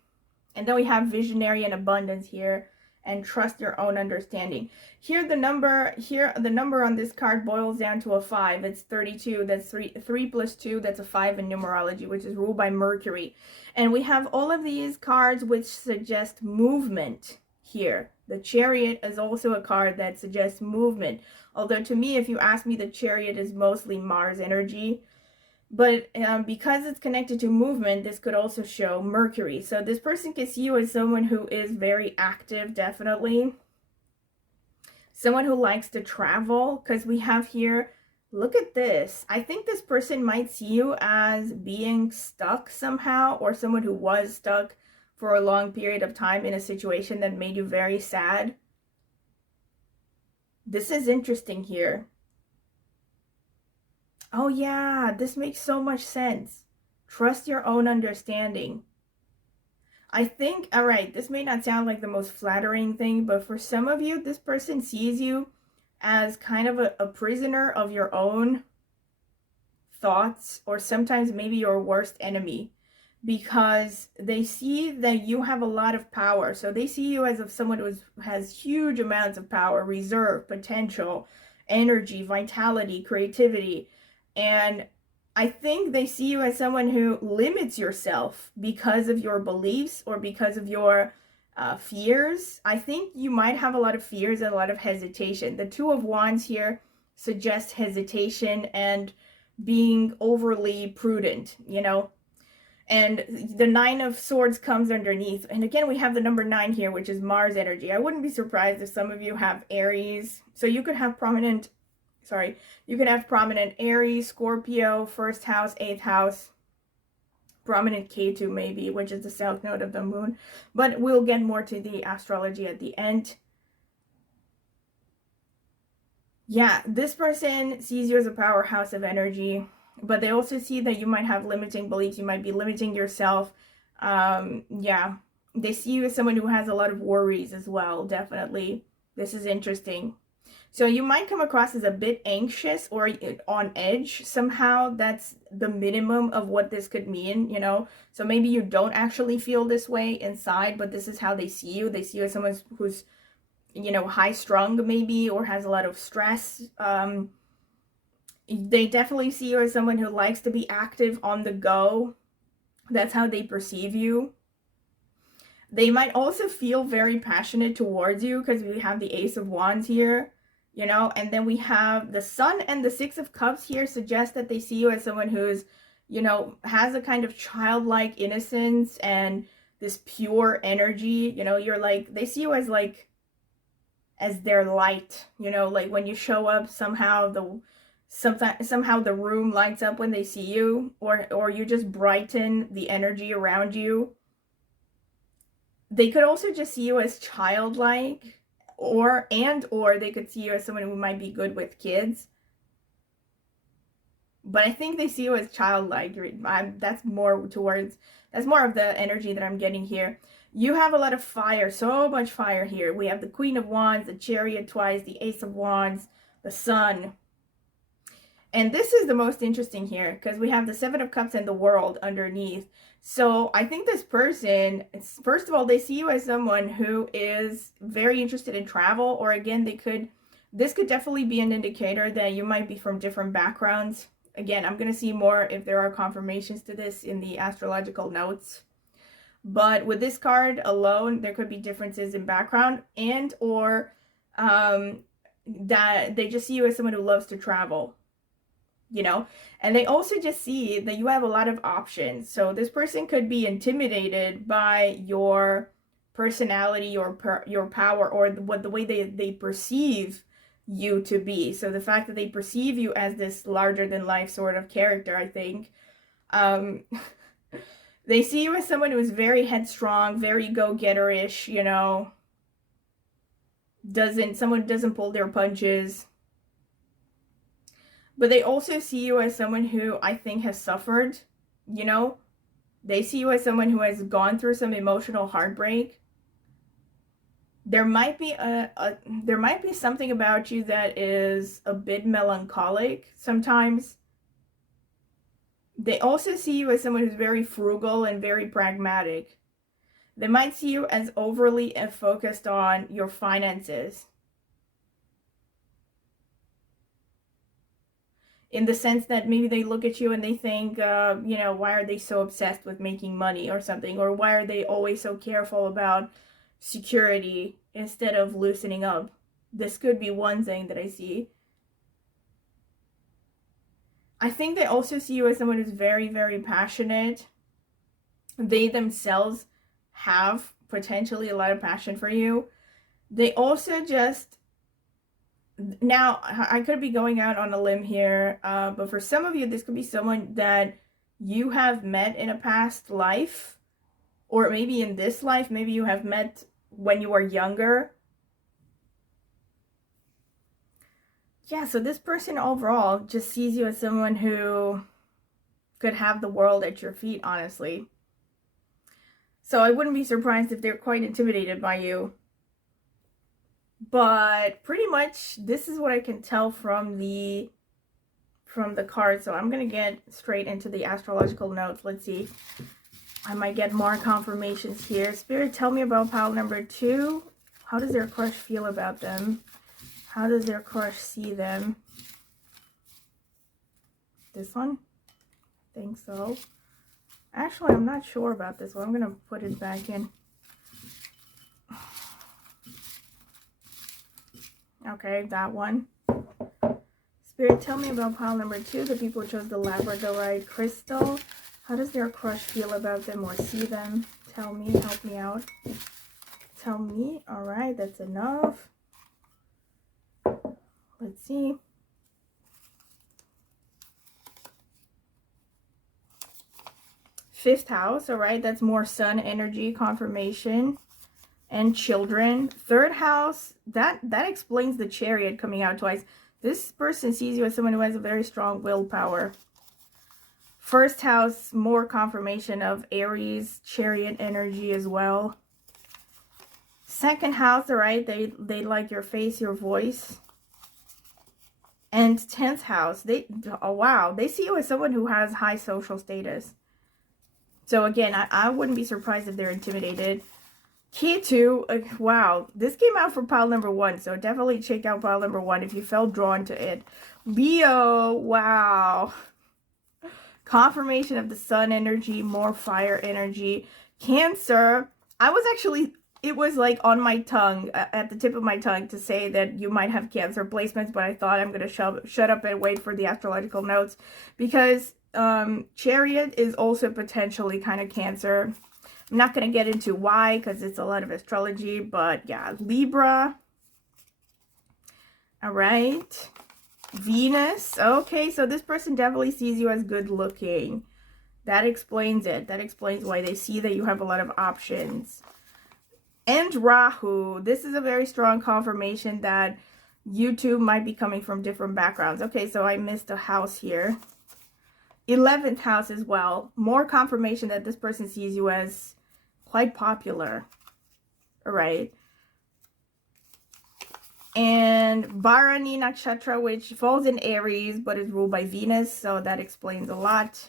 and then we have visionary and abundance here, and trust your own understanding. Here the number on this card boils down to a 5. It's 32. That's 3 plus 2, that's a 5 in numerology, which is ruled by Mercury. And we have all of these cards which suggest movement here. The Chariot is also a card that suggests movement. Although to me, if you ask me, the Chariot is mostly Mars energy. But because it's connected to movement, this could also show Mercury. So this person can see you as someone who is very active, definitely. Someone who likes to travel, because we have here, look at this. I think this person might see you as being stuck somehow, or someone who was stuck for a long period of time in a situation that made you very sad. This is interesting here. Oh yeah, this makes so much sense. Trust your own understanding. I think, all right, this may not sound like the most flattering thing, but for some of you, this person sees you as kind of a prisoner of your own thoughts, or sometimes maybe your worst enemy, because they see that you have a lot of power. So they see you as if someone who has huge amounts of power, reserve, potential, energy, vitality, creativity. And I think they see you as someone who limits yourself because of your beliefs or because of your fears. I think you might have a lot of fears and a lot of hesitation. The Two of Wands here suggests hesitation and being overly prudent, you know. And the Nine of Swords comes underneath. And again, we have the number 9 here, which is Mars energy. I wouldn't be surprised if some of you have Aries. So you could have prominent Aries, Scorpio, 1st house, 8th house, prominent Ketu maybe, which is the south node of the moon. But we'll get more to the astrology at the end. Yeah, this person sees you as a powerhouse of energy, but they also see that you might have limiting beliefs. You might be limiting yourself. Yeah, they see you as someone who has a lot of worries as well, definitely. This is interesting. So you might come across as a bit anxious or on edge somehow. That's the minimum of what this could mean, you know. So maybe you don't actually feel this way inside, but this is how they see you. They see you as someone who's, you know, high strung maybe, or has a lot of stress. They definitely see you as someone who likes to be active on the go. That's how they perceive you. They might also feel very passionate towards you because we have the Ace of Wands here, you know, and then we have the Sun and the Six of Cups here suggest that they see you as someone who's, you know, has a kind of childlike innocence and this pure energy. You know, you're like, they see you as like, as their light, you know, like when you show up, somehow the room lights up when they see you, or you just brighten the energy around you. They could also just see you as childlike, or they could see you as someone who might be good with kids. But I think they see you as childlike. That's more of the energy that I'm getting here. You have a lot of fire, so much fire here. We have the Queen of Wands, the Chariot twice, the Ace of Wands, the Sun. And this is the most interesting here because we have the Seven of Cups and the World underneath. So I think this person, first of all, they see you as someone who is very interested in travel, or again, this could definitely be an indicator that you might be from different backgrounds. Again, I'm going to see more if there are confirmations to this in the astrological notes. But with this card alone, there could be differences in background and or that they just see you as someone who loves to travel, you know. And they also just see that you have a lot of options. So this person could be intimidated by your personality, your power, or the way they perceive you to be. So the fact that they perceive you as this larger than life sort of character, I think, they see you as someone who is very headstrong, very go-getter-ish, you know, someone doesn't pull their punches. But they also see you as someone who I think has suffered, you know. They see you as someone who has gone through some emotional heartbreak. There might be something about you that is a bit melancholic sometimes. They also see you as someone who's very frugal and very pragmatic. They might see you as overly focused on your finances, in the sense that maybe they look at you and they think, you know, why are they so obsessed with making money or something? Or why are they always so careful about security instead of loosening up? This could be one thing that I see. I think they also see you as someone who's very, very passionate. They themselves have potentially a lot of passion for you. They also just, now I could be going out on a limb here, but for some of you, this could be someone that you have met in a past life, or maybe in this life. Maybe you have met when you were younger. Yeah, so this person overall just sees you as someone who could have the world at your feet, honestly. So I wouldn't be surprised if they're quite intimidated by you. But pretty much this is what I can tell from the card. So I'm going to get straight into the astrological notes. Let's see. I might get more confirmations here. Spirit, tell me about pile number 2. How does their crush feel about them? How does their crush see them? This one? I think so. Actually, I'm not sure about this one. I'm going to put it back in. Okay, that one. Spirit, tell me about pile number 2. The people chose the Labradorite crystal. How does their crush feel about them or see them? Tell me, help me out. Tell me. All right, that's enough. Let's see. Fifth house, all right, that's more sun energy, confirmation, and children. Third house, that explains the Chariot coming out twice. This person sees you as someone who has a very strong willpower. First house, more confirmation of Aries, Chariot energy as well. Second house, all right, they like your face, your voice. And 10th house, oh wow, they see you as someone who has high social status. So again, I wouldn't be surprised if they're intimidated. Key 2, wow, this came out for pile number 1, so definitely check out pile number 1 if you felt drawn to it. Leo, wow. Confirmation of the sun energy, more fire energy. Cancer, I was actually, it was like on my tongue, at the tip of my tongue, to say that you might have Cancer placements, but I thought I'm going to shut up and wait for the astrological notes, because Chariot is also potentially kind of Cancer. I'm not going to get into why, because it's a lot of astrology, but yeah, Libra. All right. Venus. Okay, so this person definitely sees you as good looking. That explains it. That explains why they see that you have a lot of options. And Rahu. This is a very strong confirmation that you two might be coming from different backgrounds. Okay, so I missed a house here. 11th house as well. More confirmation that this person sees you as quite popular. All right. And Bharani Nakshatra, which falls in Aries but is ruled by Venus, so that explains a lot.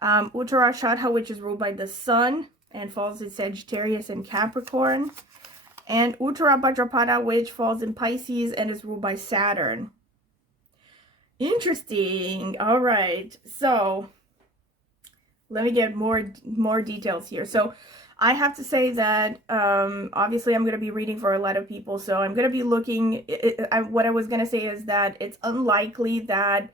Uttarashadha, which is ruled by the Sun and falls in Sagittarius and Capricorn. And Uttara Bhadrapada, which falls in Pisces and is ruled by Saturn. Interesting. All right. So let me get more details here. So I have to say that obviously I'm going to be reading for a lot of people. So I'm going to be looking, what I was going to say is that it's unlikely that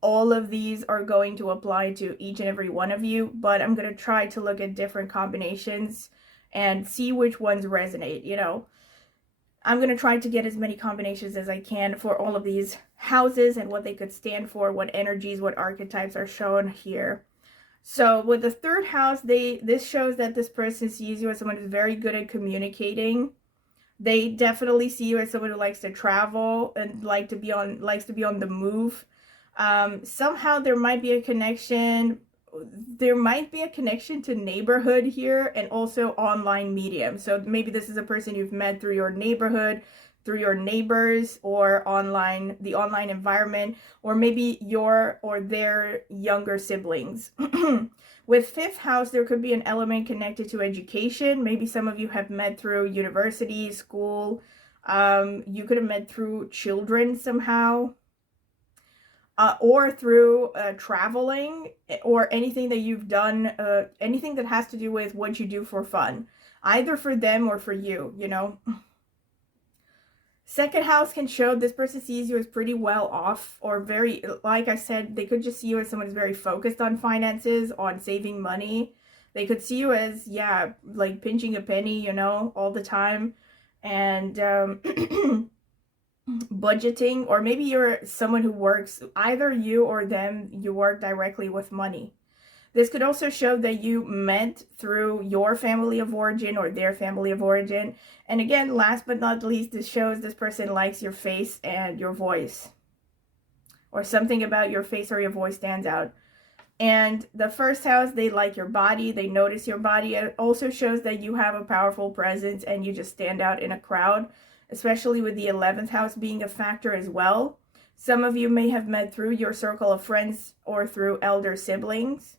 all of these are going to apply to each and every one of you, but I'm going to try to look at different combinations and see which ones resonate, you know. I'm going to try to get as many combinations as I can for all of these houses and what they could stand for, what energies, what archetypes are shown here. So with the third house, this shows that this person sees you as someone who's very good at communicating. They definitely see you as someone who likes to travel and likes to be on the move. Somehow there might be a connection. There might be a connection to neighborhood here and also online medium. So maybe this is a person you've met through your neighborhood, through your neighbors or online, the online environment, or maybe your or their younger siblings. With fifth house, there could be an element connected to education. Maybe some of you have met through university, school. You could have met through children somehow. Or through traveling, or anything that you've done, anything that has to do with what you do for fun, either for them or for you, you know. Second house can show this person sees you as pretty well off, or very, like I said, they could just see you as someone who's very focused on finances, on saving money. They could see you as, yeah, like pinching a penny, you know, all the time. And budgeting, or maybe you're someone who works, either you or them, you work directly with money. This could also show that you met through your family of origin or their family of origin. And again, last but not least, this shows this person likes your face and your voice, or something about your face or your voice stands out. And the first house, they like your body, they notice your body. It also shows that you have a powerful presence and you just stand out in a crowd, especially with the 11th house being a factor as well. Some of you may have met through your circle of friends or through elder siblings.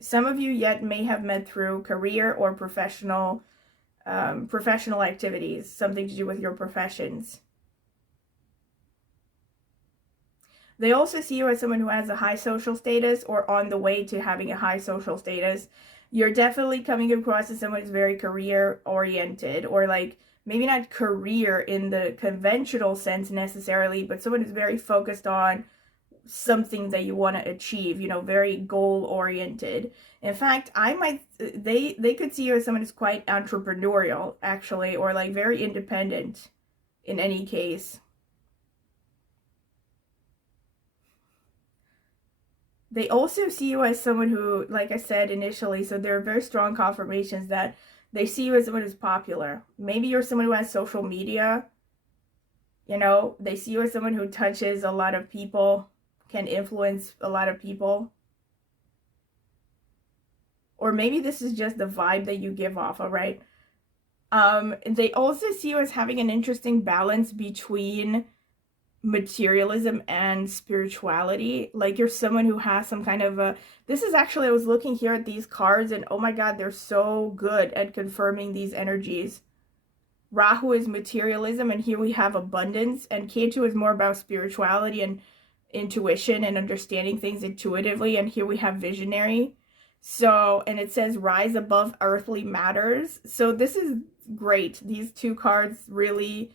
Some of you yet may have met through career or professional activities, something to do with your professions. They also see you as someone who has a high social status or on the way to having a high social status. You're definitely coming across as someone who's very career oriented, or like maybe not career in the conventional sense necessarily, but someone who's very focused on something that you want to achieve, you know, very goal oriented. In fact, they could see you as someone who's quite entrepreneurial actually, or like very independent in any case. They also see you as someone who, like I said initially, so there are very strong confirmations that they see you as someone who's popular. Maybe you're someone who has social media, you know, they see you as someone who touches a lot of people, can influence a lot of people. Or maybe this is just the vibe that you give off, all right? They also see you as having an interesting balance between materialism and spirituality. Like you're someone who has some kind of a, this is actually, I was looking here at these cards and oh my god, they're so good at confirming these energies. Rahu is materialism, and here we have abundance, and Ketu is more about spirituality and intuition and understanding things intuitively, and here we have visionary. So, and it says rise above earthly matters. So this is great. These two cards really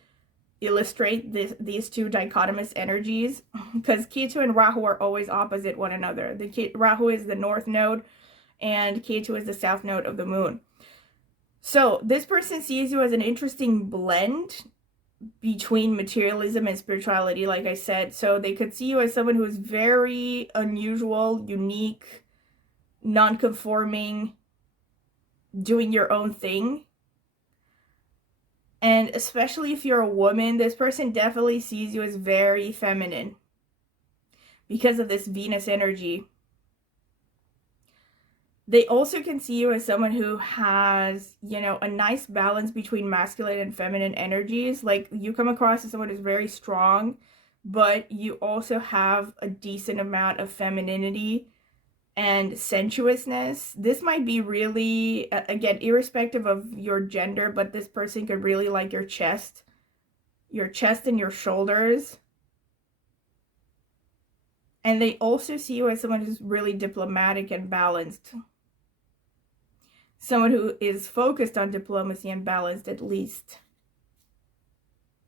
illustrate these two dichotomous energies, because Ketu and Rahu are always opposite one another. Rahu is the north node and Ketu is the south node of the moon. So this person sees you as an interesting blend between materialism and spirituality, like I said. So they could see you as someone who is very unusual, unique, non-conforming, doing your own thing. And especially if you're a woman, this person definitely sees you as very feminine because of this Venus energy. They also can see you as someone who has, you know, a nice balance between masculine and feminine energies. Like you come across as someone who's very strong, but you also have a decent amount of femininity and sensuousness. This might be really, again, irrespective of your gender, but this person could really like your chest and your shoulders. And they also see you as someone who's really diplomatic and balanced. Someone who is focused on diplomacy and balanced, at least.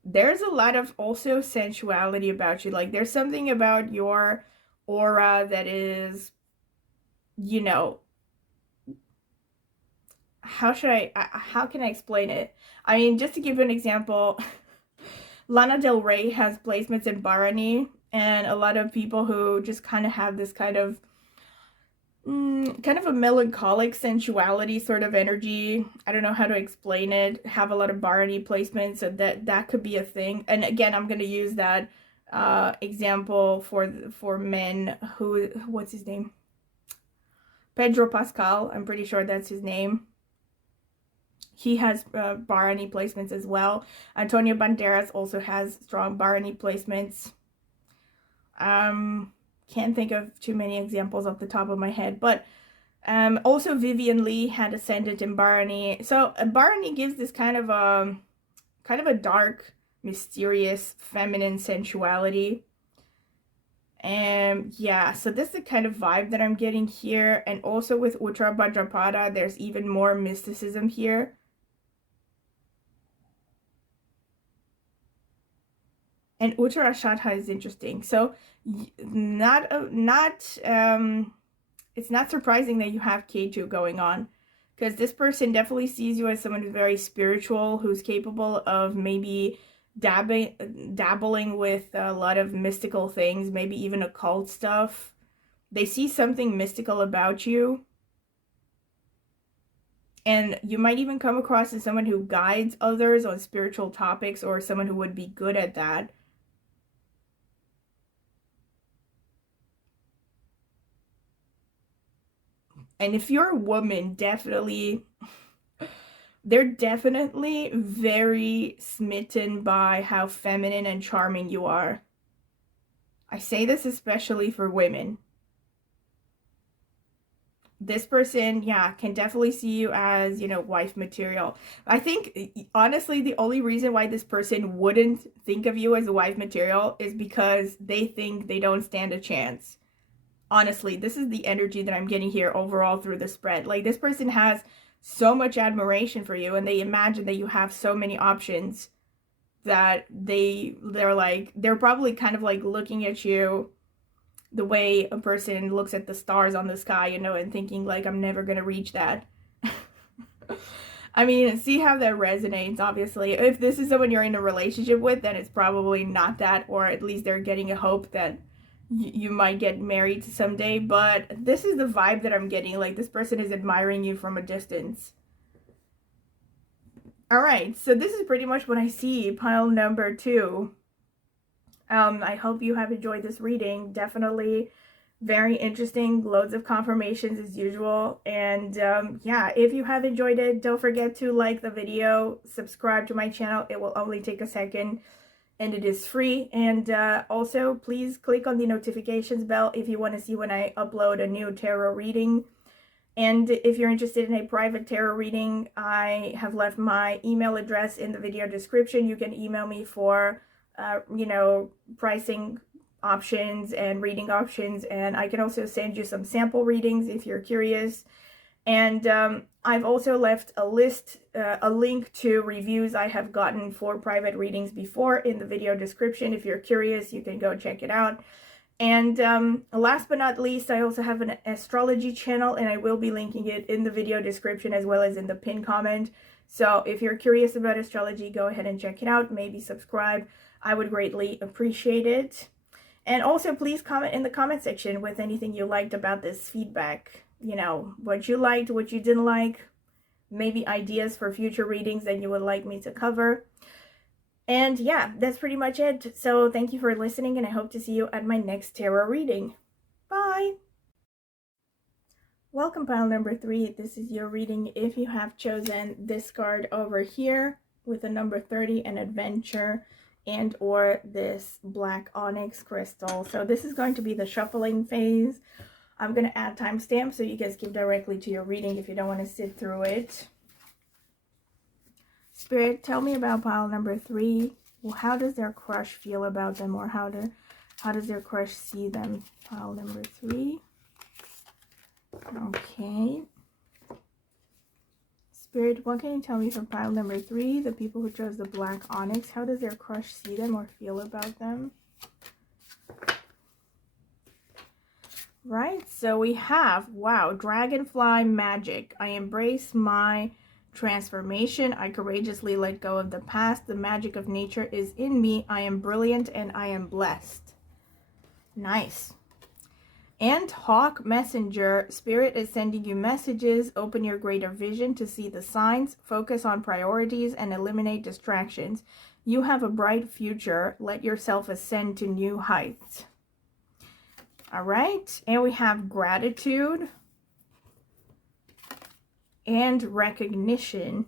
There's a lot of also sensuality about you. Like there's something about your aura that is, you know, how can I explain it? I mean, just to give you an example, Lana Del Rey has placements in Bharani, and a lot of people who just kind of have this kind of a melancholic sensuality sort of energy. I don't know how to explain it. Have a lot of Bharani placements, so that could be a thing. And again, I'm going to use that example for men who, what's his name? Pedro Pascal, I'm pretty sure that's his name. He has Barney placements as well. Antonio Banderas also has strong Barney placements. Can't think of too many examples off the top of my head, but also Vivian Lee had ascendant in Barney. So Barney gives this kind of a dark, mysterious, feminine sensuality. And yeah, so this is the kind of vibe that I'm getting here. And also with Uttara Bhadrapada, there's even more mysticism here. And Uttarashadha is interesting. So it's not surprising that you have Ketu going on, because this person definitely sees you as someone who's very spiritual, who's capable of maybe dabbling with a lot of mystical things, maybe even occult stuff. They see something mystical about you. And you might even come across as someone who guides others on spiritual topics, or someone who would be good at that. And if you're a woman, they're definitely very smitten by how feminine and charming you are. I say this especially for women. This person, yeah, can definitely see you as, wife material. I think, honestly, the only reason why this person wouldn't think of you as a wife material is because they think they don't stand a chance. Honestly, this is the energy that I'm getting here overall through the spread. Like, this person has so much admiration for you, and they imagine that you have so many options that they're probably kind of like looking at you the way a person looks at the stars on the sky, and thinking like, I'm never gonna reach that. I mean, see how that resonates. Obviously, if this is someone you're in a relationship with, then it's probably not that, or at least they're getting a hope that you might get married someday. But this is the vibe that I'm getting. Like, this person is admiring you from a distance. All right, so this is pretty much what I see, pile number 2. I hope you have enjoyed this reading. Definitely very interesting, loads of confirmations as usual. And yeah, if you have enjoyed it, don't forget to like the video, subscribe to my channel. It will only take a second, and it is free. And also, please click on the notifications bell if you want to see when I upload a new tarot reading. And if you're interested in a private tarot reading, I have left my email address in the video description. You can email me for, pricing options and reading options. And I can also send you some sample readings if you're curious. And I've also left a link to reviews I have gotten for private readings before in the video description. If you're curious, you can go check it out. And last but not least, I also have an astrology channel, and I will be linking it in the video description as well as in the pinned comment. So if you're curious about astrology, go ahead and check it out. Maybe subscribe. I would greatly appreciate it. And also, please comment in the comment section with anything you liked about this feedback. What you liked, what you didn't like, maybe ideas for future readings that you would like me to cover. And yeah, that's pretty much it. So thank you for listening, and I hope to see you at my next tarot reading. Bye! Welcome, pile number 3. This is your reading if you have chosen this card over here with the number 30, an adventure, and or this black onyx crystal. So this is going to be the shuffling phase. I'm going to add timestamps so you can skip directly to your reading if you don't want to sit through it. Spirit, tell me about pile number 3. Well, how does their crush feel about them, or how does their crush see them? Pile number 3. Okay. Spirit, what can you tell me for pile number 3? The people who chose the black onyx, how does their crush see them or feel about them? Right, so we have, wow, dragonfly magic. I embrace my transformation. I courageously let go of the past. The magic of nature is in me. I am brilliant and I am blessed. Nice. And Hawk Messenger, Spirit is sending you messages. Open your greater vision to see the signs. Focus on priorities and eliminate distractions. You have a bright future. Let yourself ascend to new heights. All right, and we have gratitude and recognition.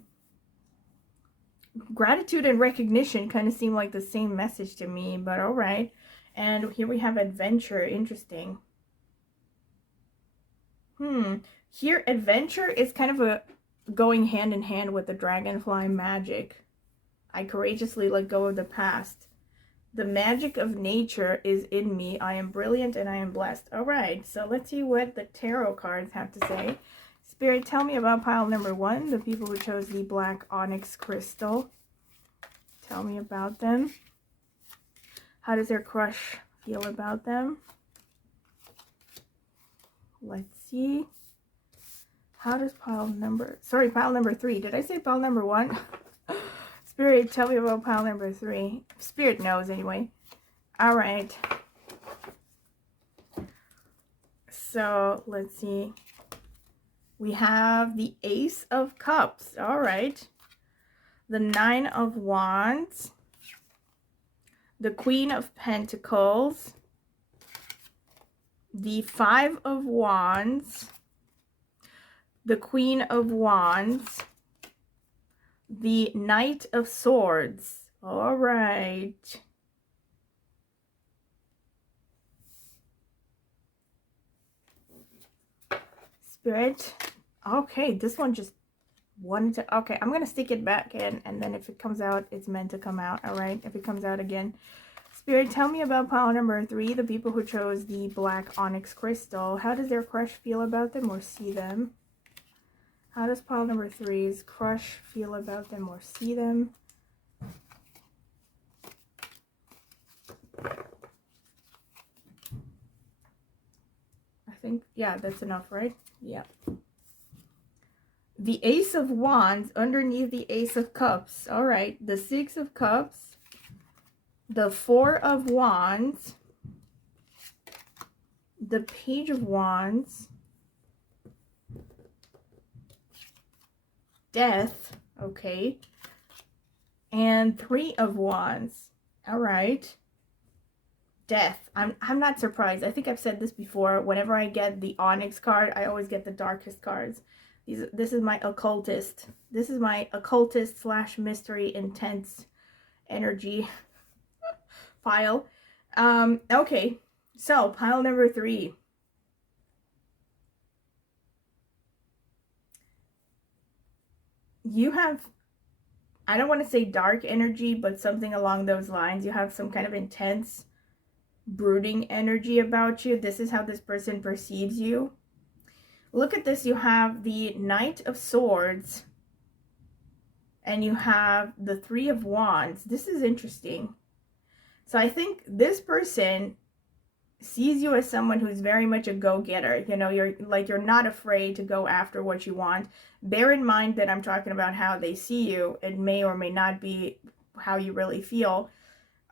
Gratitude and recognition kind of seem like the same message to me, but all right. And here we have adventure. Interesting. Here adventure is kind of a going hand in hand with the dragonfly magic. I courageously let go of the past. The magic of nature is in me. I am brilliant and I am blessed. All right, so let's see what the tarot cards have to say. Spirit, tell me about pile number 1, the people who chose the black onyx crystal. Tell me about them. How does their crush feel about them? Let's see. How does pile number 3. Did I say pile number 1? Spirit, tell me about pile number 3. Spirit knows anyway. All right. So let's see. We have the Ace of Cups. All right. The 9 of Wands. The Queen of Pentacles. The 5 of Wands. The Queen of Wands. The Knight of Swords. All right. Spirit. Okay, this one just wanted to... Okay, I'm going to stick it back in, and then if it comes out, it's meant to come out. All right, if it comes out again. Spirit, tell me about pile number 3, the people who chose the black onyx crystal. How does their crush feel about them or see them? How does pile number 3's crush feel about them or see them? I think, yeah, that's enough, right? Yeah. The Ace of Wands underneath the Ace of Cups. All right. The 6 of Cups. The 4 of Wands. The Page of Wands. Death, okay, and 3 of Wands. All right. Death. I'm not surprised. I think I've said this before. Whenever I get the Onyx card, I always get the darkest cards. This is my occultist. This is my occultist / mystery intense energy pile. Okay. So pile number 3. You have, I don't want to say dark energy, but something along those lines. You have some kind of intense, brooding energy about you. This is how this person perceives you. Look at this. You have the Knight of Swords, and you have the 3 of Wands. This is interesting. So I think this person sees you as someone who's very much a go-getter. You know, you're not afraid to go after what you want. Bear in mind that I'm talking about how they see you. It may or may not be how you really feel.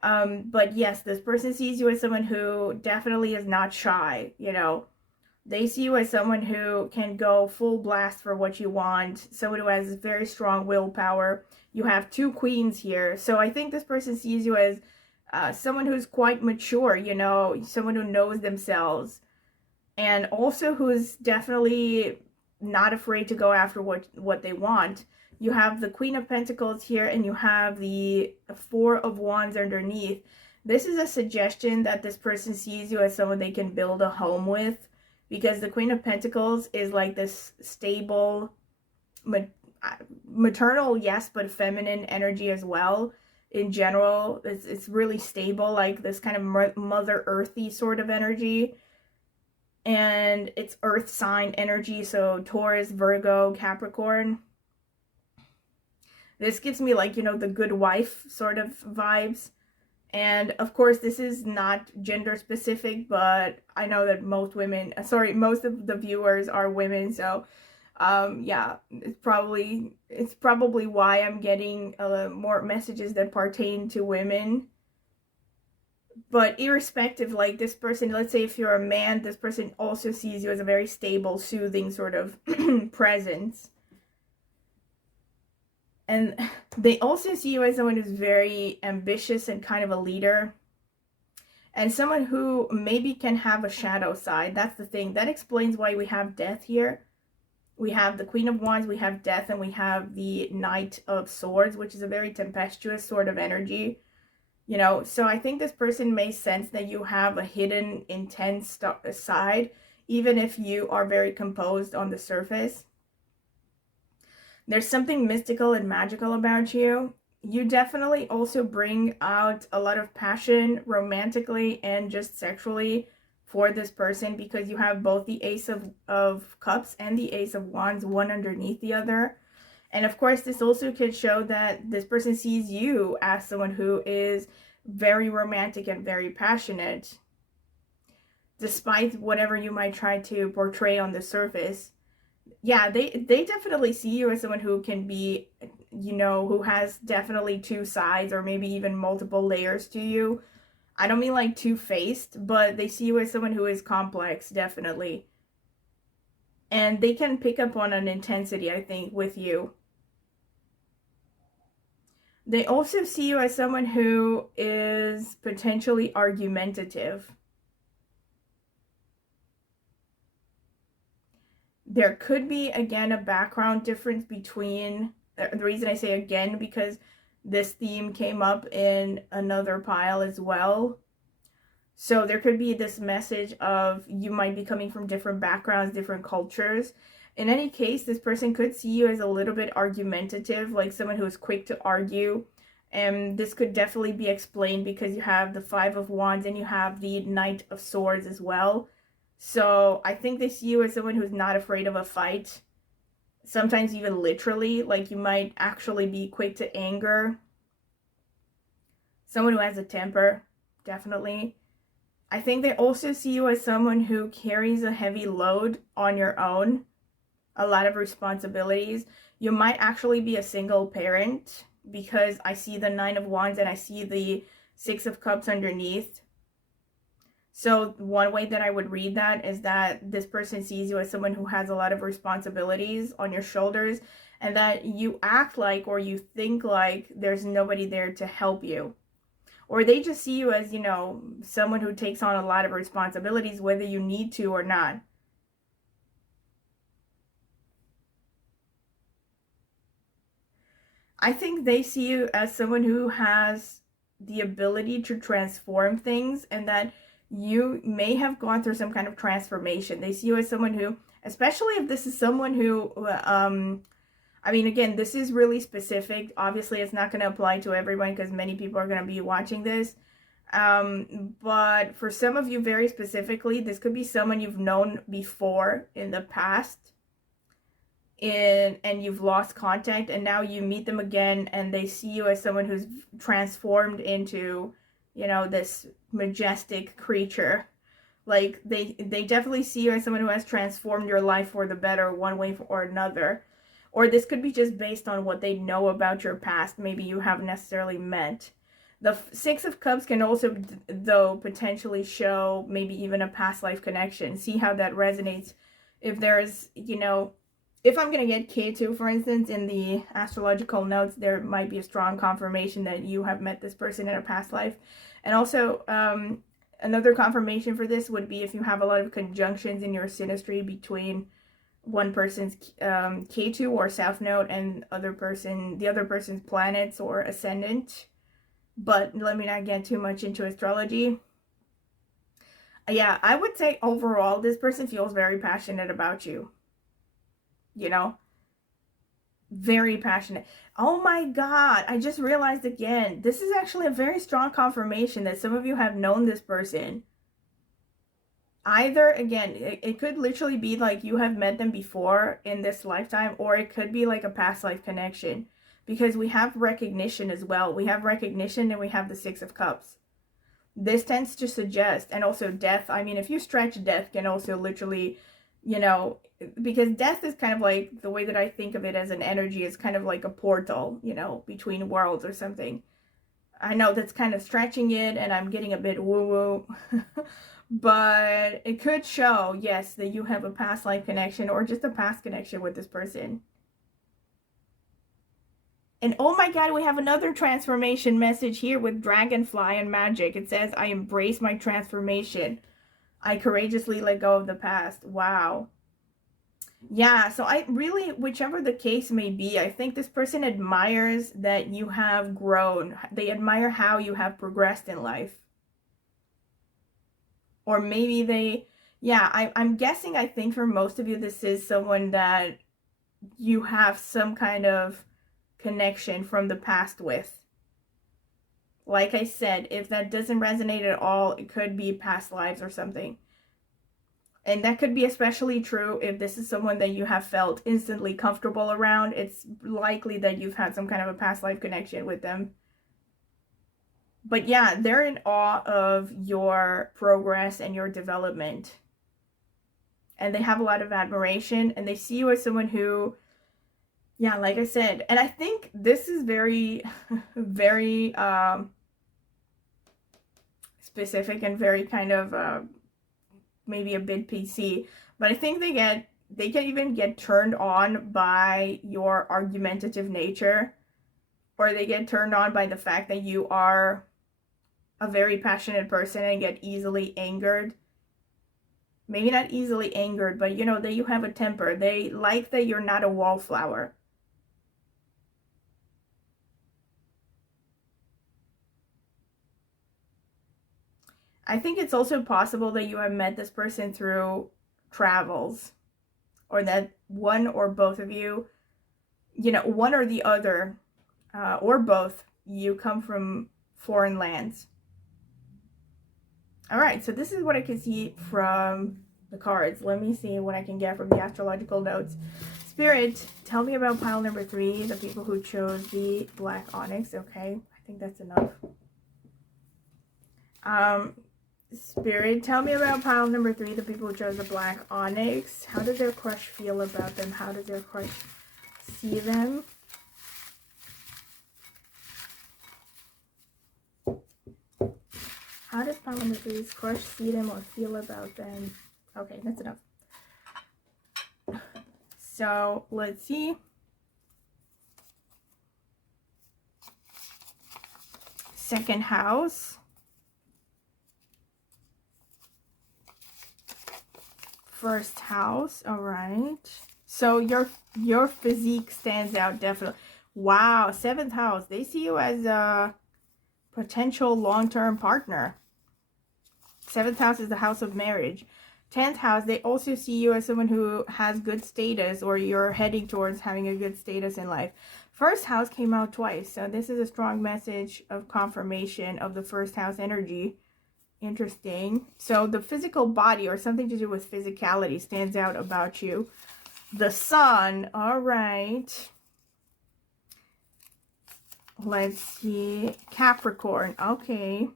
But yes, this person sees you as someone who definitely is not shy. You know, they see you as someone who can go full blast for what you want. Someone who has very strong willpower. You have 2 queens here. So I think this person sees you as someone who's quite mature, you know, someone who knows themselves, and also who's definitely not afraid to go after what they want. You have the Queen of Pentacles here, and you have the 4 of Wands underneath. This is a suggestion that this person sees you as someone they can build a home with, because the Queen of Pentacles is like this stable, maternal, yes, but feminine energy as well. In general, it's really stable, like this kind of Mother Earthy sort of energy. And it's earth sign energy, so Taurus, Virgo, Capricorn. This gives me, like, you know, the good wife sort of vibes. And of course, this is not gender specific, but I know that most of the viewers are women, so yeah, it's probably why I'm getting more messages that pertain to women. But irrespective, like, this person, let's say if you're a man, this person also sees you as a very stable, soothing sort of presence. And they also see you as someone who's very ambitious and kind of a leader. And someone who maybe can have a shadow side. That's the thing. That explains why we have death here. We have the Queen of Wands, we have Death, and we have the Knight of Swords, which is a very tempestuous sort of energy. You know, so I think this person may sense that you have a hidden, intense side, even if you are very composed on the surface. There's something mystical and magical about you. You definitely also bring out a lot of passion romantically and just sexually for this person, because you have both the Ace of Cups and the Ace of Wands, one underneath the other. And of course, this also could show that this person sees you as someone who is very romantic and very passionate, despite whatever you might try to portray on the surface. Yeah, they definitely see you as someone who can be, you know, who has definitely two sides or maybe even multiple layers to you. I don't mean like two-faced, but they see you as someone who is complex, definitely. And they can pick up on an intensity, I think, with you. They also see you as someone who is potentially argumentative. There could be, again, a background difference between, the reason I say again, because this theme came up in another pile as well. So there could be this message of you might be coming from different backgrounds, different cultures. In any case, this person could see you as a little bit argumentative, like someone who is quick to argue. And this could definitely be explained because you have the Five of Wands and you have the Knight of Swords as well. So I think they see you as someone who's not afraid of a fight. Sometimes even literally, like you might actually be quick to anger. Someone who has a temper, definitely. I think they also see you as someone who carries a heavy load on your own. A lot of responsibilities. You might actually be a single parent, because I see the Nine of Wands and I see the Six of Cups underneath. So one way that I would read that is that this person sees you as someone who has a lot of responsibilities on your shoulders, and that you act like, or you think like, there's nobody there to help you. Or they just see you as, you know, someone who takes on a lot of responsibilities, whether you need to or not. I think they see you as someone who has the ability to transform things, and that you may have gone through some kind of transformation. They see you as someone who, especially if this is someone who, I mean, again, this is really specific. Obviously, it's not going to apply to everyone because many people are going to be watching this. But for some of you very specifically, this could be someone you've known before in the past, and you've lost contact, and now you meet them again and they see you as someone who's transformed into, you know, this majestic creature. Like they definitely see you as someone who has transformed your life for the better, one way or another. Or this could be just based on what they know about your past, maybe you haven't necessarily met. The Six of Cups can also, though, potentially show maybe even a past life connection. See how that resonates. If there's, you know, if I'm going to get K2, for instance, in the astrological notes, there might be a strong confirmation that you have met this person in a past life. And also, another confirmation for this would be if you have a lot of conjunctions in your synastry between one person's K2 or South Node and the other person's planets or ascendant. But let me not get too much into astrology. Yeah, I would say overall, this person feels very passionate about you. You know, very passionate. Oh my God, I just realized again, this is actually a very strong confirmation that some of you have known this person. Either, again, it could literally be like you have met them before in this lifetime, or it could be like a past life connection, because we have recognition as well. We have recognition and we have the Six of Cups. This tends to suggest, and also death. I mean, if you stretch, death can also literally, you know, because death is kind of like, the way that I think of it as an energy is kind of like a portal, you know, between worlds or something. I know that's kind of stretching it and I'm getting a bit woo-woo. But it could show, yes, that you have a past life connection or just a past connection with this person. And oh my God, we have another transformation message here with dragonfly and magic. It says, I embrace my transformation. I courageously let go of the past. Wow. Yeah, so I really, whichever the case may be, I think this person admires that you have grown. They admire how you have progressed in life. Or maybe they, yeah, I'm guessing, I think for most of you, this is someone that you have some kind of connection from the past with. Like I said, if that doesn't resonate at all, it could be past lives or something. And that could be especially true if this is someone that you have felt instantly comfortable around. It's likely that you've had some kind of a past life connection with them. But yeah, they're in awe of your progress and your development. And they have a lot of admiration, and they see you as someone who, yeah, like I said, and I think this is very, very specific and very kind of maybe a bit PC, but I think they can even get turned on by your argumentative nature, or they get turned on by the fact that you are a very passionate person and get easily angered. Maybe not easily angered, but you know, that you have a temper. They like that you're not a wallflower. I think it's also possible that you have met this person through travels, or that one or both of you, you know, one or the other, or both, you come from foreign lands. All right, so this is what I can see from the cards. Let me see what I can get from the astrological notes. Spirit, tell me about pile number 3, the people who chose the black onyx. Okay, I think that's enough. Spirit, tell me about pile number 3, the people who chose the black onyx. How does their crush feel about them? How does their crush see them? How does pile number 3's crush see them or feel about them? Okay, that's enough. So let's see. Second house. First house. All right. So your physique stands out definitely. Wow, 7th house. They see you as a potential long-term partner. 7th house is the house of marriage. 10th house, they also see you as someone who has good status, or you're heading towards having a good status in life. First house came out twice, so this is a strong message of confirmation of the first house energy. Interesting. So the physical body, or something to do with physicality, stands out about you. The sun. All right. Let's see. Capricorn. Okay.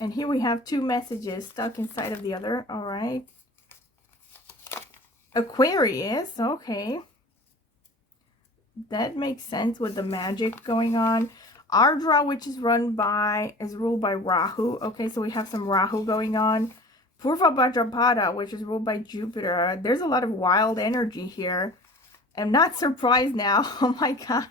And here we have 2 messages stuck inside of the other. All right. Aquarius. Okay. That makes sense with the magic going on. Ardra, which is ruled by Rahu. Okay, so we have some Rahu going on. Purva Bhadrapada, which is ruled by Jupiter. There's a lot of wild energy here. I'm not surprised now. Oh my god.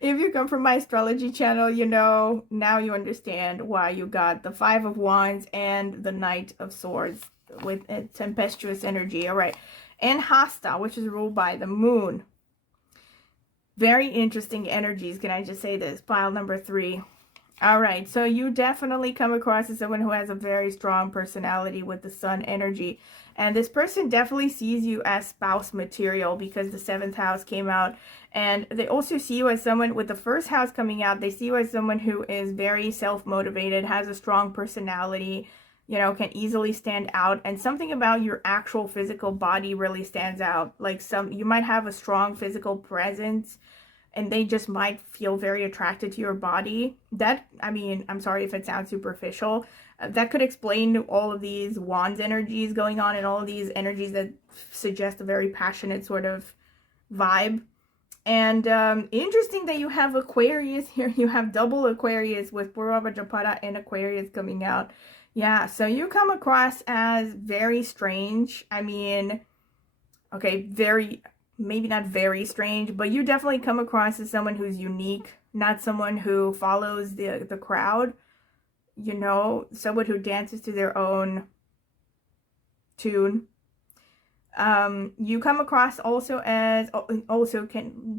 If you come from my astrology channel, you know, now you understand why you got the 5 of Wands and the Knight of Swords with a tempestuous energy. All right. And Hasta, which is ruled by the Moon. Very interesting energies. Can I just say this? Pile number 3. All right. So you definitely come across as someone who has a very strong personality with the Sun energy. And this person definitely sees you as spouse material because the 7th house came out. And they also see you as someone with the first house coming out. They see you as someone who is very self-motivated, has a strong personality, you know, can easily stand out. And something about your actual physical body really stands out. Like you might have a strong physical presence, and they just might feel very attracted to your body. That, I mean, I'm sorry if it sounds superficial. That could explain all of these Wands energies going on and all of these energies that suggest a very passionate sort of vibe. And interesting that you have Aquarius here. You have double Aquarius with Purva Bhadrapada and Aquarius coming out. Yeah, so you come across as very strange. I mean, okay, maybe not very strange, but you definitely come across as someone who's unique, not someone who follows the crowd, you know, someone who dances to their own tune. You come across also as,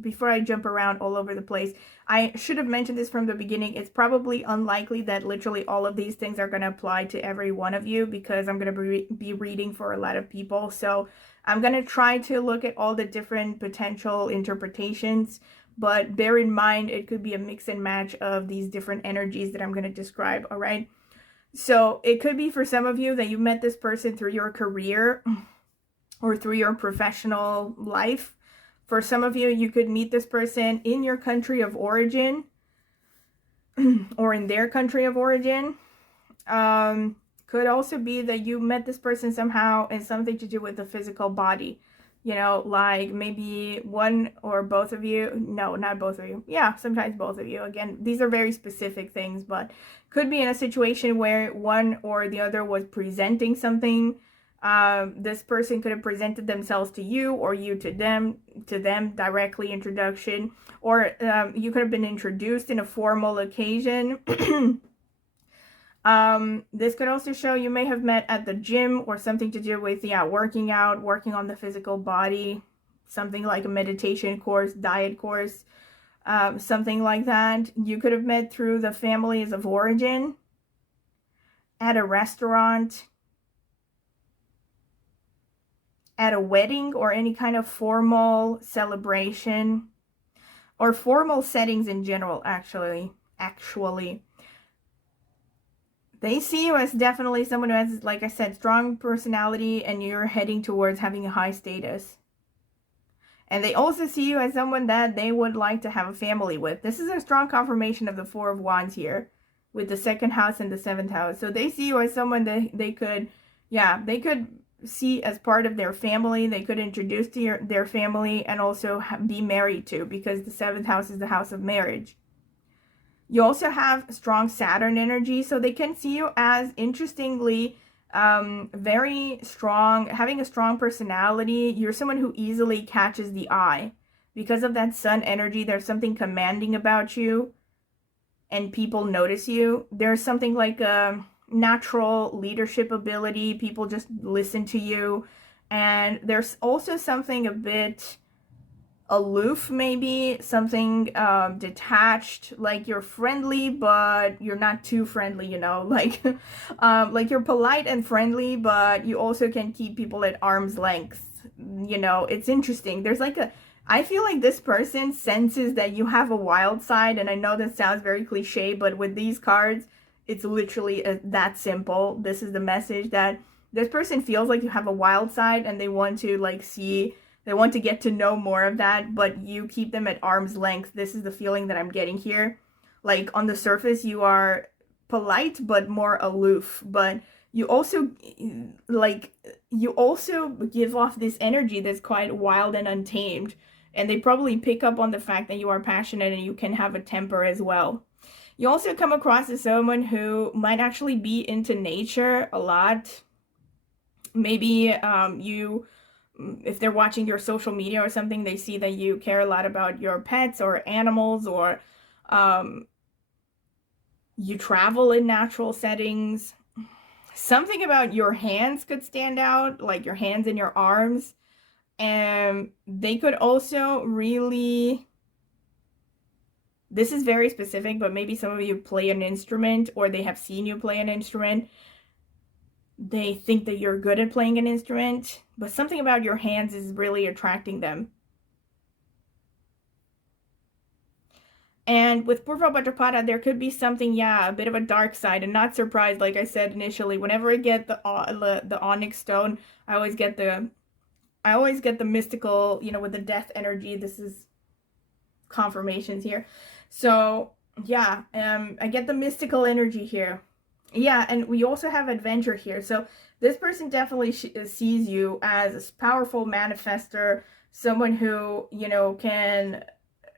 before I jump around all over the place, I should have mentioned this from the beginning. It's probably unlikely that literally all of these things are going to apply to every one of you, because I'm going to be reading for a lot of people. So I'm going to try to look at all the different potential interpretations, but bear in mind it could be a mix and match of these different energies that I'm going to describe. All right. So it could be for some of you that you met this person through your career or through your professional life. For some of you, you could meet this person in your country of origin or in their country of origin. Could also be that you met this person somehow in something to do with the physical body. You know, like maybe one or both of you. No, not both of you. Yeah, sometimes both of you. Again, these are very specific things, but could be in a situation where one or the other was presenting something. This person could have presented themselves to you, or you to them directly, introduction, or you could have been introduced in a formal occasion. This could also show you may have met at the gym, or something to do with, yeah, working out, working on the physical body, something like a meditation course, diet course, something like that. You could have met through the families of origin, at a restaurant, at a wedding, or any kind of formal celebration, or formal settings in general. Actually, they see you as definitely someone who has, like I said, strong personality, and you're heading towards having a high status. And they also see you as someone that they would like to have a family with. This is a strong confirmation of the Four of Wands here, with the second house and the seventh house. So they see you as someone that they could see as part of their family. They could introduce to their family, and also be married to, because the seventh house is the house of marriage. You also have strong Saturn energy, so they can see you as, interestingly, very strong, having a strong personality. You're someone who easily catches the eye. Because of that Sun energy, there's something commanding about you, and people notice you. There's something like a natural leadership ability. People just listen to you. And there's also something a bit aloof, maybe something detached, like you're friendly but you're not too friendly, you know, like you're polite and friendly, but you also can keep people at arm's length. You know, it's interesting. There's like I feel like this person senses that you have a wild side, and I know that sounds very cliche, but with these cards it's literally that simple. This is the message, that this person feels like you have a wild side, and they want to they want to get to know more of that, but you keep them at arm's length. This is the feeling that I'm getting here. Like, on the surface, you are polite, but more aloof. But you also, give off this energy that's quite wild and untamed. And they probably pick up on the fact that you are passionate and you can have a temper as well. You also come across as someone who might actually be into nature a lot. Maybe if they're watching your social media or something, they see that you care a lot about your pets or animals, or you travel in natural settings. Something about your hands could stand out, like your hands and your arms. And they could also really, this is very specific, but maybe some of you play an instrument, or they have seen you play an instrument. They think that you're good at playing an instrument, but something about your hands is really attracting them. And with Purva Bhadrapada, there could be something, a bit of a dark side. And not surprised, like I said initially, whenever I get the onyx stone, I always get the mystical, with the death energy. This is confirmations here. So I get the mystical energy here. Yeah, and we also have adventure here. So this person definitely sees you as a powerful manifester, someone who, can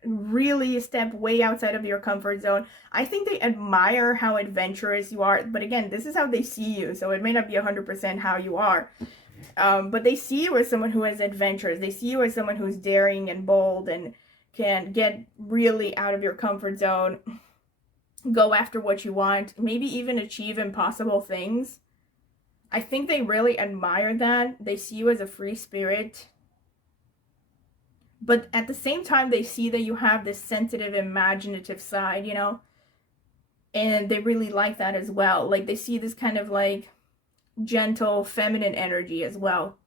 really step way outside of your comfort zone. I think they admire how adventurous you are. But again, this is how they see you. So it may not be 100% how you are. But they see you as someone who is adventurous. They see you as someone who's daring and bold and can get really out of your comfort zone, go after what you want, maybe even achieve impossible things. I think they really admire that. They see you as a free spirit. But at the same time, they see that you have this sensitive, imaginative side, you know? And they really like that as well. Like, they see this kind of like gentle, feminine energy as well.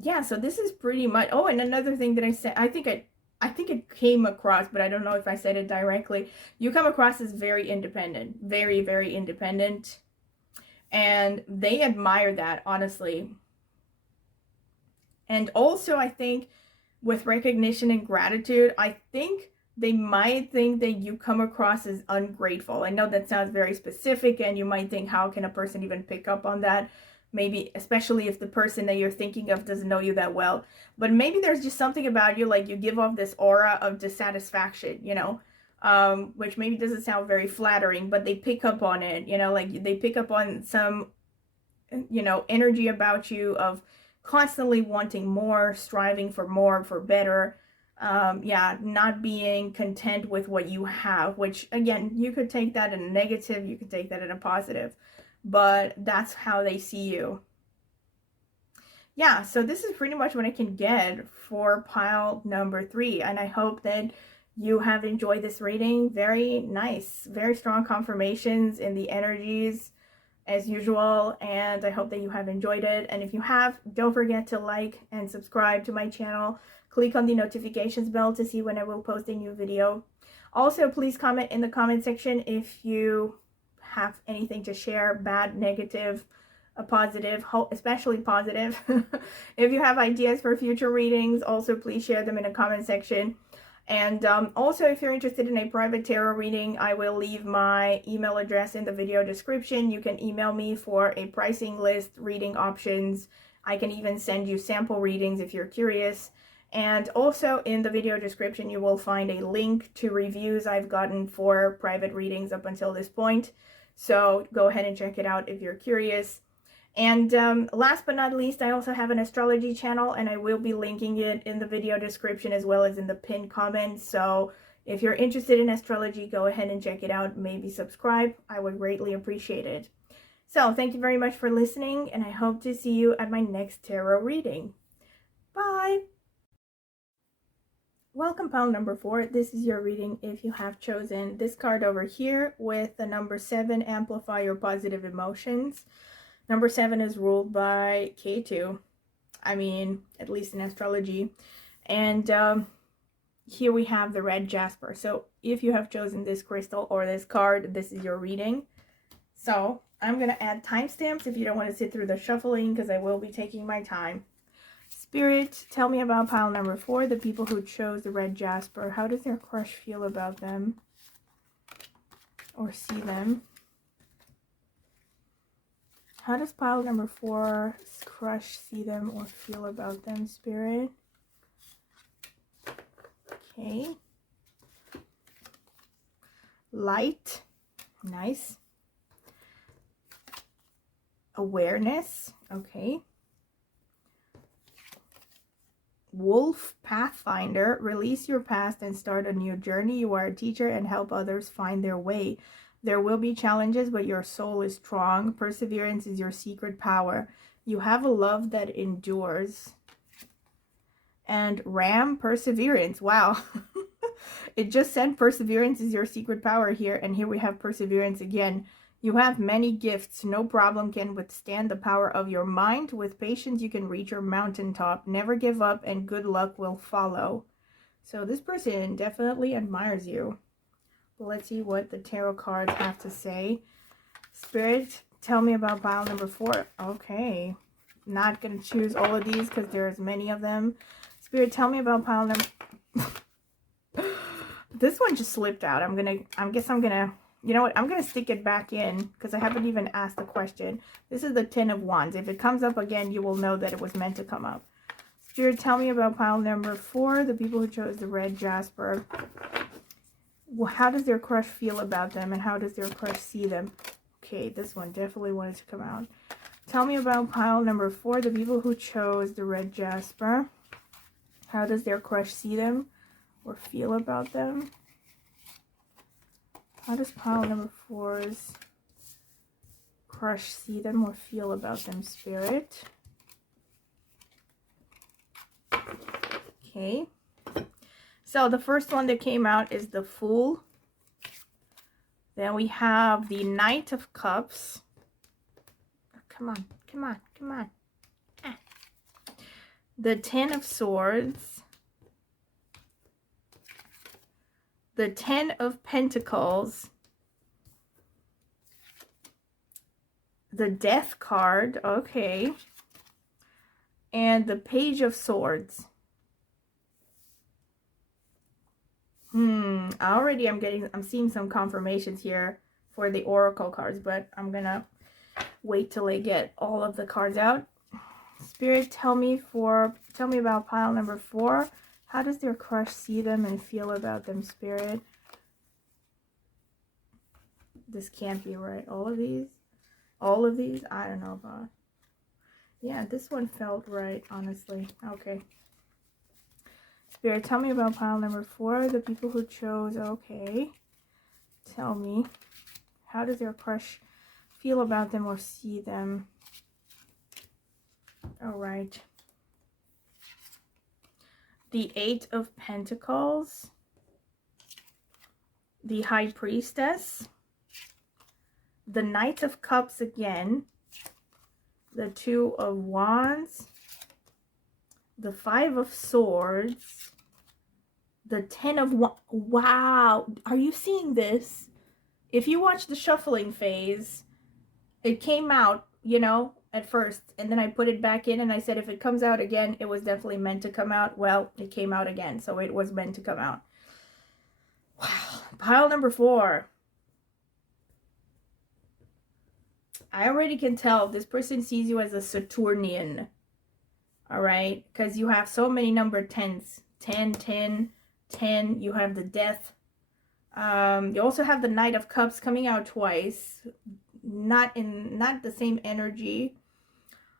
Yeah, so this is pretty much, oh, and another thing that I said, I think it came across, but I don't know if I said it directly. You come across as very independent, very, very independent. And they admire that, honestly. And also, I think with recognition and gratitude, I think they might think that you come across as ungrateful. I know that sounds very specific, and you might think, how can a person even pick up on that? Maybe, especially if the person that you're thinking of doesn't know you that well. But maybe there's just something about you, like you give off this aura of dissatisfaction, you know, which maybe doesn't sound very flattering, but they pick up on it, you know, like they pick up on some, you know, energy about you of constantly wanting more, striving for more, for better. Yeah, not being content with what you have, which again, you could take that in a negative, you could take that in a positive, but that's how they see you. Yeah, so this is pretty much what I can get for pile number 3, and I hope that you have enjoyed this reading. Very nice, very strong confirmations in the energies as usual, and I hope that you have enjoyed it. And if you have, don't forget to like and subscribe to my channel. Click on the notifications bell to see when I will post a new video. Also, please comment in the comment section if you have anything to share, bad, negative, a positive, especially positive. If you have ideas for future readings, also please share them in the comment section. And also, if you're interested in a private tarot reading, I will leave my email address in the video description. You can email me for a pricing list, reading options. I can even send you sample readings if you're curious. And also in the video description, you will find a link to reviews I've gotten for private readings up until this point. So go ahead and check it out if you're curious. And last but not least, I also have an astrology channel, and I will be linking it in the video description as well as in the pinned comments. So if you're interested in astrology, go ahead and check it out. Maybe subscribe. I would greatly appreciate it. So thank you very much for listening, and I hope to see you at my next tarot reading. Bye! Welcome, pile number 4. This is your reading if you have chosen this card over here with the number 7, amplify your positive emotions. Number 7 is ruled by K2. I mean, at least in astrology. And here we have the red jasper. So if you have chosen this crystal or this card, this is your reading. So I'm going to add timestamps if you don't want to sit through the shuffling, because I will be taking my time. Spirit, tell me about pile number 4, the people who chose the red jasper. How does their crush feel about them or see them? How does pile number 4's crush see them or feel about them, Spirit? Okay. Light. Nice. Awareness. Okay. Wolf, Pathfinder. Release your past and start a new journey. You are a teacher and help others find their way. There will be challenges, but your soul is strong. Perseverance is your secret power. You have a love that endures. And Ram, perseverance. Wow. It just said perseverance is your secret power here, and here we have perseverance again. You have many gifts. No problem can withstand the power of your mind. With patience, you can reach your mountaintop. Never give up, and good luck will follow. So this person definitely admires you. Let's see what the tarot cards have to say. Spirit, tell me about pile number 4. Okay. Not going to choose all of these because there's many of them. Spirit, tell me about pile number... This one just slipped out. I guess I'm going to... You know what? I'm going to stick it back in because I haven't even asked the question. This is the 10 of Wands. If it comes up again, you will know that it was meant to come up. Spirit, tell me about pile number 4, the people who chose the red jasper. Well, how does their crush feel about them, and how does their crush see them? Okay, this one definitely wanted to come out. Tell me about pile number 4, the people who chose the red jasper. How does their crush see them or feel about them? How does pile number 4's crush see them or feel about them, Spirit? Okay. So the first one that came out is the Fool. Then we have the Knight of Cups. Oh, come on, come on, come on. Ah. The Ten of Swords. The Ten of Pentacles. The Death card, okay. And the Page of Swords. Already I'm seeing some confirmations here for the Oracle cards, but I'm gonna wait till I get all of the cards out. Spirit, tell me about pile number 4. How does their crush see them and feel about them, Spirit? This can't be right. All of these? I don't know about. Yeah, this one felt right, honestly. Okay. Spirit, tell me about pile number 4. The people who chose, okay. Tell me, how does your crush feel about them or see them? All right. The 8 of Pentacles. The High Priestess. The Knight of Cups again. The 2 of Wands. The 5 of Swords. The 10 of wow, are you seeing this? If you watch the shuffling phase, it came out, you know, at first, and then I put it back in and I said if it comes out again, it was definitely meant to come out. Well, it came out again, so it was meant to come out. Wow. Pile number 4. I already can tell this person sees you as a Saturnian. All right, because you have so many number 10s. 10, 10, 10. You have the Death. You also have the Knight of Cups coming out twice. Not the same energy,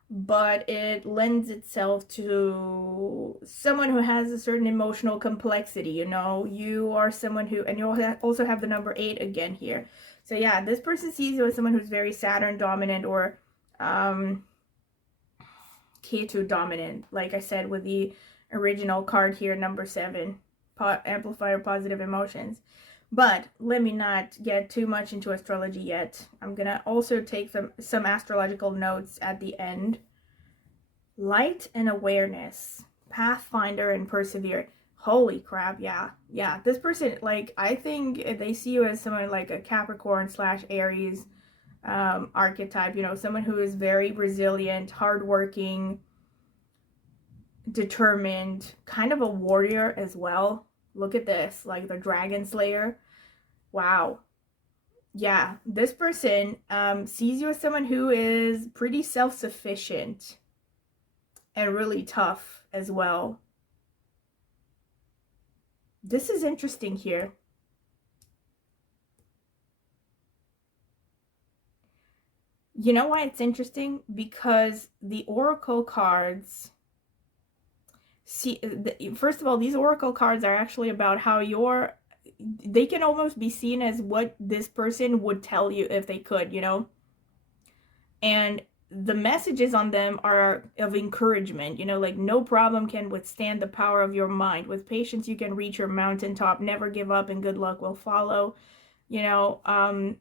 but it lends itself to someone who has a certain emotional complexity. You know, you are someone who, and you also have the number 8 again here. So yeah, this person sees you as someone who's very Saturn dominant or Ketu dominant, like I said with the original card here, number 7, amplifier positive emotions. But let me not get too much into astrology yet. I'm gonna also take some astrological notes at the end. Light and awareness, pathfinder and persevere. Holy crap, yeah. This person, like, I think they see you as someone like a Capricorn / Aries archetype, you know, someone who is very resilient, hardworking, determined, kind of a warrior as well. Look at this, like the Dragon Slayer. Wow. Yeah, this person sees you as someone who is pretty self-sufficient and really tough as well. This is interesting here. You know why it's interesting? Because the Oracle cards, first of all, these Oracle cards are actually about how they can almost be seen as what this person would tell you if they could, you know? And the messages on them are of encouragement, you know, like no problem can withstand the power of your mind. With patience, you can reach your mountaintop. Never give up and good luck will follow. You know,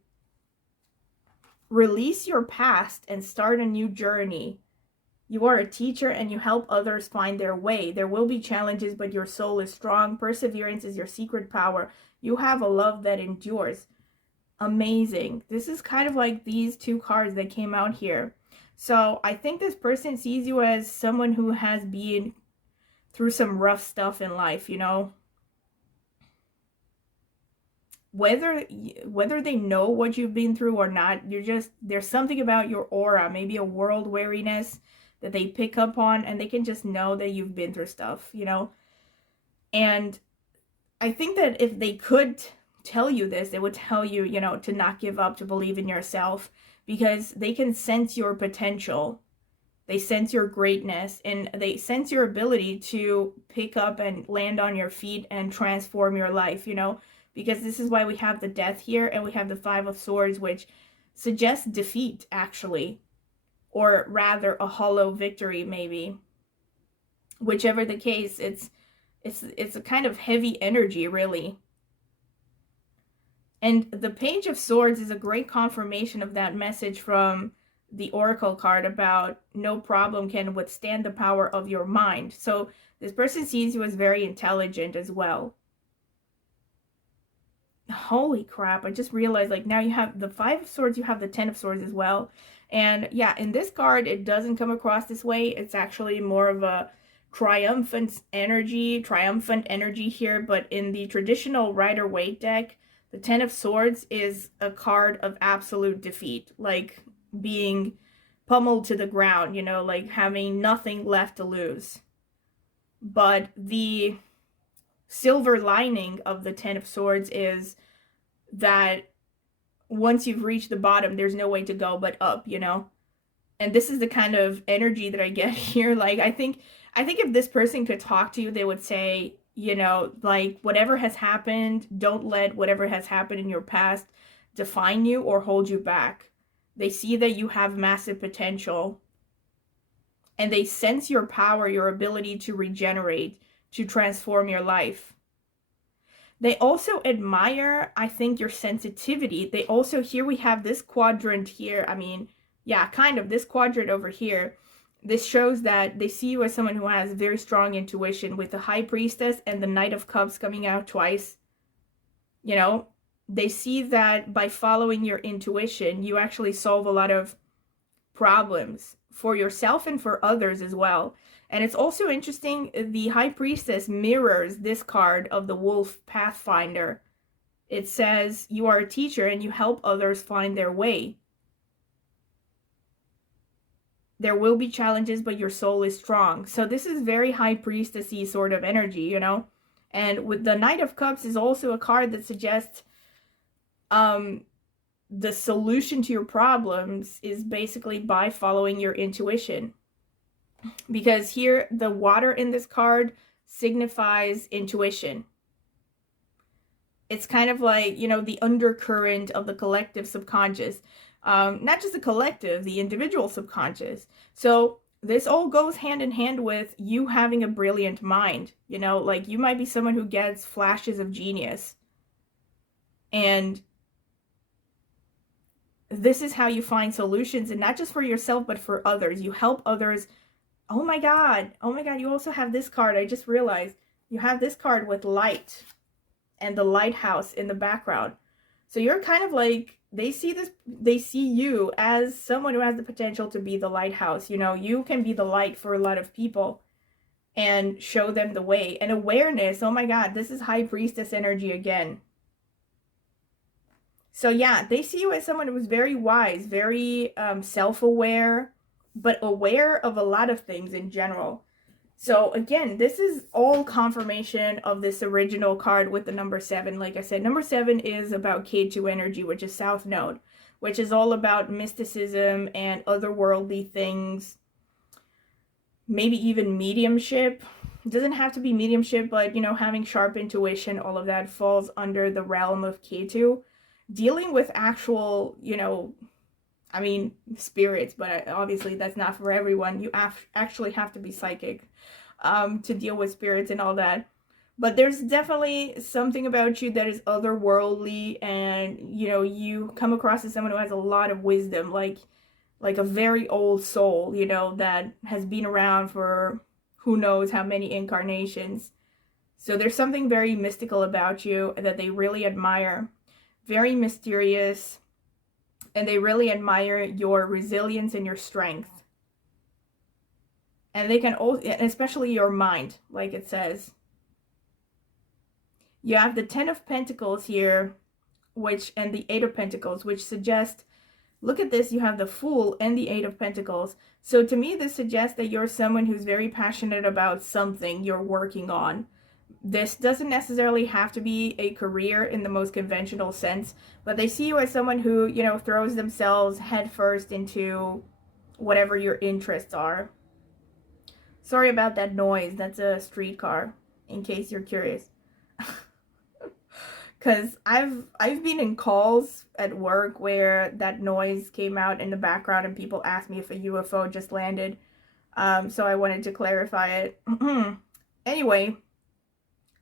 release your past and start a new journey. You are a teacher and you help others find their way. There will be challenges, but your soul is strong. Perseverance is your secret power. You have a love that endures. Amazing. This is kind of like these 2 cards that came out here. So I think this person sees you as someone who has been through some rough stuff in life, you know. Whether they know what you've been through or not, there's something about your aura, maybe a world wariness that they pick up on, and they can just know that you've been through stuff, you know. And I think that if they could tell you this, they would tell you, you know, to not give up, to believe in yourself, because they can sense your potential. They sense your greatness, and they sense your ability to pick up and land on your feet and transform your life, you know. because this is why we have the Death here and we have the Five of Swords, which suggests defeat, actually, or rather a hollow victory, maybe. Whichever the case, it's a kind of heavy energy, really. And the Page of Swords is a great confirmation of that message from the Oracle card about no problem can withstand the power of your mind. So this person sees you as very intelligent as well. Holy crap, I just realized, like, now you have the Five of Swords, you have the Ten of Swords as well. And yeah, in this card, it doesn't come across this way. It's actually more of a triumphant energy here. But in the traditional Rider-Waite deck, the Ten of Swords is a card of absolute defeat, like being pummeled to the ground, you know, like having nothing left to lose. But the silver lining of the Ten of Swords is that once you've reached the bottom, there's no way to go but up, you know? And this is the kind of energy that I get here. Like, I think if this person could talk to you, they would say, you know, like, whatever has happened, don't let whatever has happened in your past define you or hold you back. They see that you have massive potential, and they sense your power, your ability to regenerate, to transform your life. They also admire, I think, your sensitivity. They also, here we have this quadrant here. I mean, yeah, kind of this quadrant over here. This shows that they see you as someone who has very strong intuition, with the High Priestess and the Knight of Cups coming out twice. You know, they see that by following your intuition, you actually solve a lot of problems for yourself and for others as well. And it's also interesting, the High Priestess mirrors this card of the Wolf Pathfinder. It says, you are a teacher and you help others find their way. There will be challenges, but your soul is strong. So this is very High Priestess-y sort of energy, you know? And with the Knight of Cups is also a card that suggests the solution to your problems is basically by following your intuition. Because here, the water in this card signifies intuition. It's kind of like, you know, the undercurrent of the collective subconscious. Not just the collective, the individual subconscious. So this all goes hand in hand with you having a brilliant mind. You know, like, you might be someone who gets flashes of genius. And this is how you find solutions, and not just for yourself, but for others. You help others. Oh my God, you also have this card. I just realized you have this card with light and the lighthouse in the background. So you're kind of like, they see you as someone who has the potential to be the lighthouse. You know, you can be the light for a lot of people and show them the way. And awareness, oh my God, this is High Priestess energy again. So yeah, they see you as someone who's very wise, very self-aware, but aware of a lot of things in general. So again, this is all confirmation of this original card with the number 7. Like I said, number 7 is about K2 energy, which is South Node, which is all about mysticism and otherworldly things, maybe even mediumship. It doesn't have to be mediumship, but, you know, having sharp intuition, all of that falls under the realm of K2. Dealing with actual, you know, I mean, spirits, but obviously that's not for everyone. You actually have to be psychic to deal with spirits and all that. But there's definitely something about you that is otherworldly, and, you know, you come across as someone who has a lot of wisdom, like a very old soul, you know, that has been around for who knows how many incarnations. So there's something very mystical about you that they really admire. Very mysterious. And they really admire your resilience and your strength. And they can also, especially your mind, like it says. You have the 10 of Pentacles here, and the 8 of Pentacles, which suggest, look at this, you have the Fool and the 8 of Pentacles. So to me, this suggests that you're someone who's very passionate about something you're working on. This doesn't necessarily have to be a career in the most conventional sense, but they see you as someone who, you know, throws themselves headfirst into whatever your interests are. Sorry about that noise. That's a streetcar, in case you're curious. Because I've been in calls at work where that noise came out in the background and people asked me if a UFO just landed. So I wanted to clarify it. Anyway,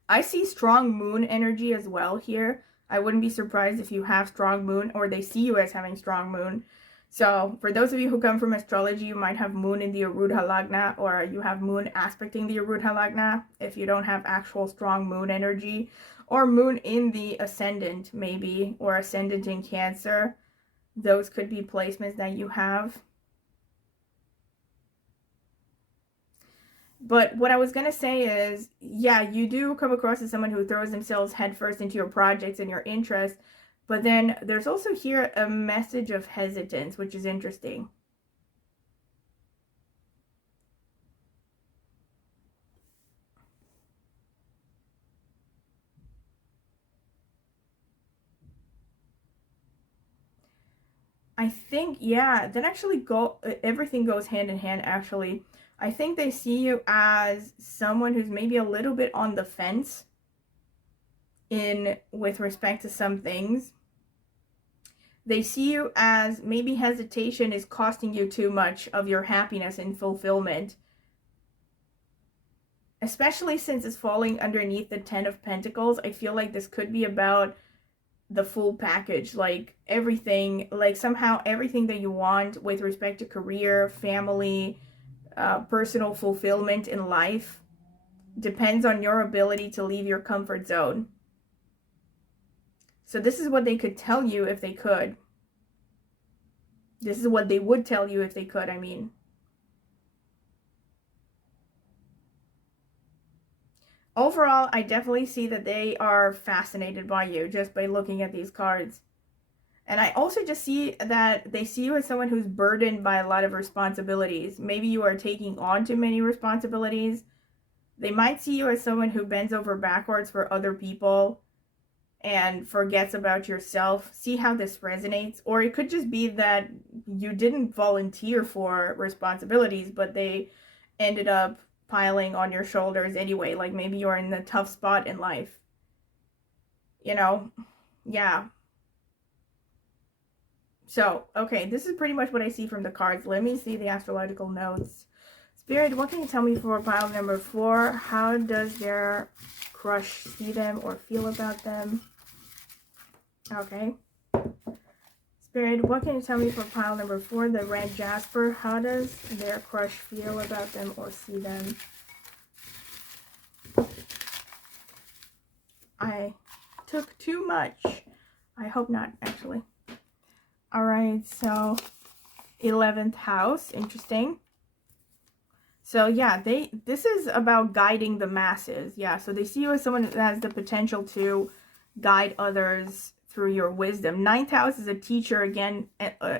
I see strong moon energy as well here. I wouldn't be surprised if you have strong moon or they see you as having strong moon. So for those of you who come from astrology, you might have moon in the Arudha Lagna, or you have moon aspecting the Arudha Lagna if you don't have actual strong moon energy, or moon in the ascendant maybe, or ascendant in Cancer. Those could be placements that you have. But what I was going to say is, yeah, you do come across as someone who throws themselves headfirst into your projects and your interests. But then there's also here a message of hesitance, which is interesting. I think, yeah, that actually everything goes hand in hand, actually. I think they see you as someone who's maybe a little bit on the fence with respect to some things. They see you as maybe hesitation is costing you too much of your happiness and fulfillment. Especially since it's falling underneath the 10 of Pentacles, I feel like this could be about the full package, like everything, like somehow everything that you want with respect to career, family, personal fulfillment in life depends on your ability to leave your comfort zone. So this is what they could tell you if they could. This is what they would tell you if they could, I mean. Overall, I definitely see that they are fascinated by you just by looking at these cards. And I also just see that they see you as someone who's burdened by a lot of responsibilities. Maybe you are taking on too many responsibilities. They might see you as someone who bends over backwards for other people and forgets about yourself. See how this resonates? Or it could just be that you didn't volunteer for responsibilities, but they ended up piling on your shoulders anyway. Like maybe you're in a tough spot in life. You know? Yeah. So, okay, this is pretty much what I see from the cards. Let me see the astrological notes. Spirit, what can you tell me for pile number 4? How does their crush see them or feel about them? Okay. Spirit, what can you tell me for pile number 4? The red jasper. How does their crush feel about them or see them? I took too much. I hope not, actually. Alright, so 11th house. Interesting. So yeah, this is about guiding the masses. Yeah, so they see you as someone who has the potential to guide others through your wisdom. 9th house is a teacher, again,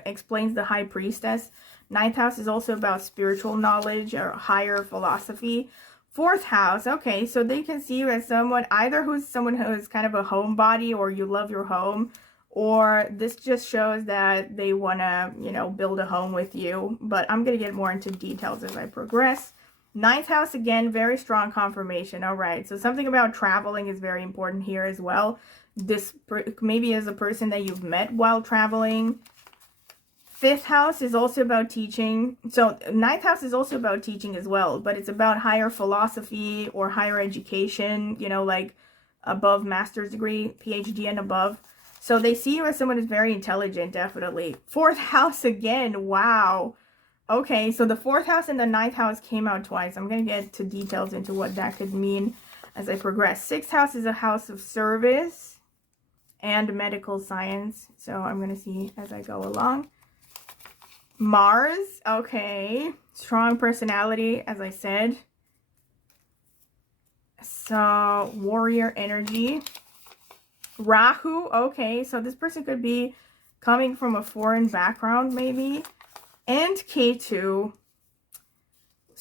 explains the high priestess. 9th house is also about spiritual knowledge or higher philosophy. 4th house, okay, so they can see you as someone, either who's someone who is kind of a homebody or you love your home, or this just shows that they want to, you know, build a home with you. But I'm going to get more into details as I progress. 9th house, again, very strong confirmation. All right, so something about traveling is very important here as well. This maybe is a person that you've met while traveling. 5th house is also about teaching. So 9th house is also about teaching as well, but it's about higher philosophy or higher education, you know, like above master's degree, PhD and above. So they see you as someone who's very intelligent, definitely. 4th house again, wow. Okay, so the 4th house and the 9th house came out twice. I'm going to get to details into what that could mean as I progress. 6th house is a house of service and medical science. So I'm going to see as I go along. Mars, okay. Strong personality, as I said. So, warrior energy. Rahu, okay, so this person could be coming from a foreign background, maybe. And K2,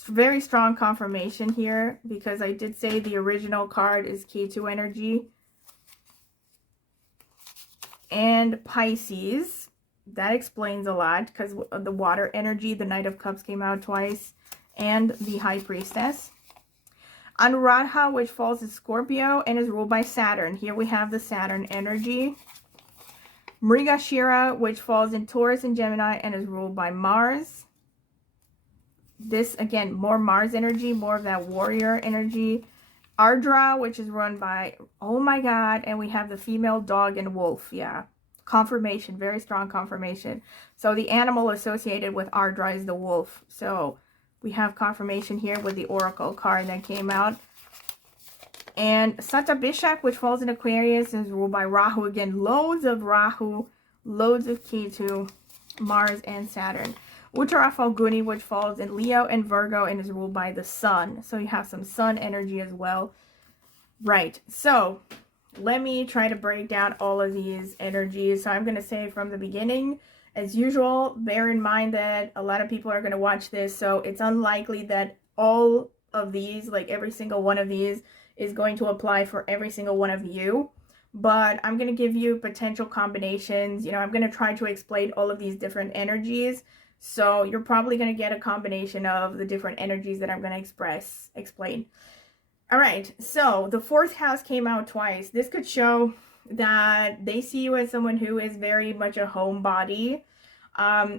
very strong confirmation here, because I did say the original card is K2 energy. And Pisces, that explains a lot, because the water energy, the Knight of Cups came out twice, and the High Priestess. Anuradha, which falls in Scorpio and is ruled by Saturn. Here we have the Saturn energy. Mrigashira, which falls in Taurus and Gemini and is ruled by Mars. This, again, more Mars energy, more of that warrior energy. Ardra, which is run by, oh my god, and we have the female dog and wolf. Yeah, confirmation, very strong confirmation. So the animal associated with Ardra is the wolf. So we have confirmation here with the Oracle card that came out. And Satabishak, which falls in Aquarius, is ruled by Rahu. Again, loads of Rahu, loads of Ketu, Mars, and Saturn. Uttara Falguni, which falls in Leo and Virgo and is ruled by the Sun. So you have some Sun energy as well. Right, so let me try to break down all of these energies. So I'm going to say from the beginning, as usual, bear in mind that a lot of people are going to watch this. So it's unlikely that all of these, like every single one of these, is going to apply for every single one of you. But I'm going to give you potential combinations. You know, I'm going to try to explain all of these different energies. So you're probably going to get a combination of the different energies that I'm going to explain. All right, so the 4th house came out twice. This could show that they see you as someone who is very much a homebody,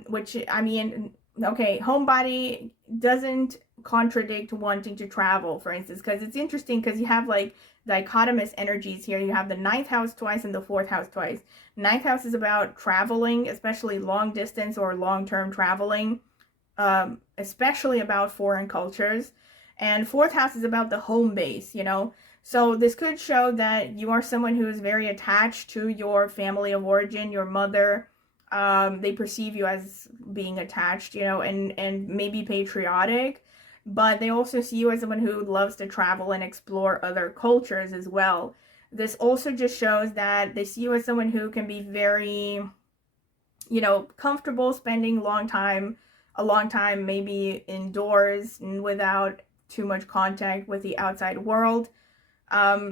which, I mean, okay, homebody doesn't contradict wanting to travel, for instance, because it's interesting because you have like dichotomous energies here. You have the 9th house twice and the 4th house twice. 9th house is about traveling, especially long distance or long-term traveling, especially about foreign cultures. And 4th house is about the home base, you know. So this could show that you are someone who is very attached to your family of origin, your mother. They perceive you as being attached, you know, and maybe patriotic. But they also see you as someone who loves to travel and explore other cultures as well. This also just shows that they see you as someone who can be very, you know, comfortable spending a long time maybe indoors and without too much contact with the outside world,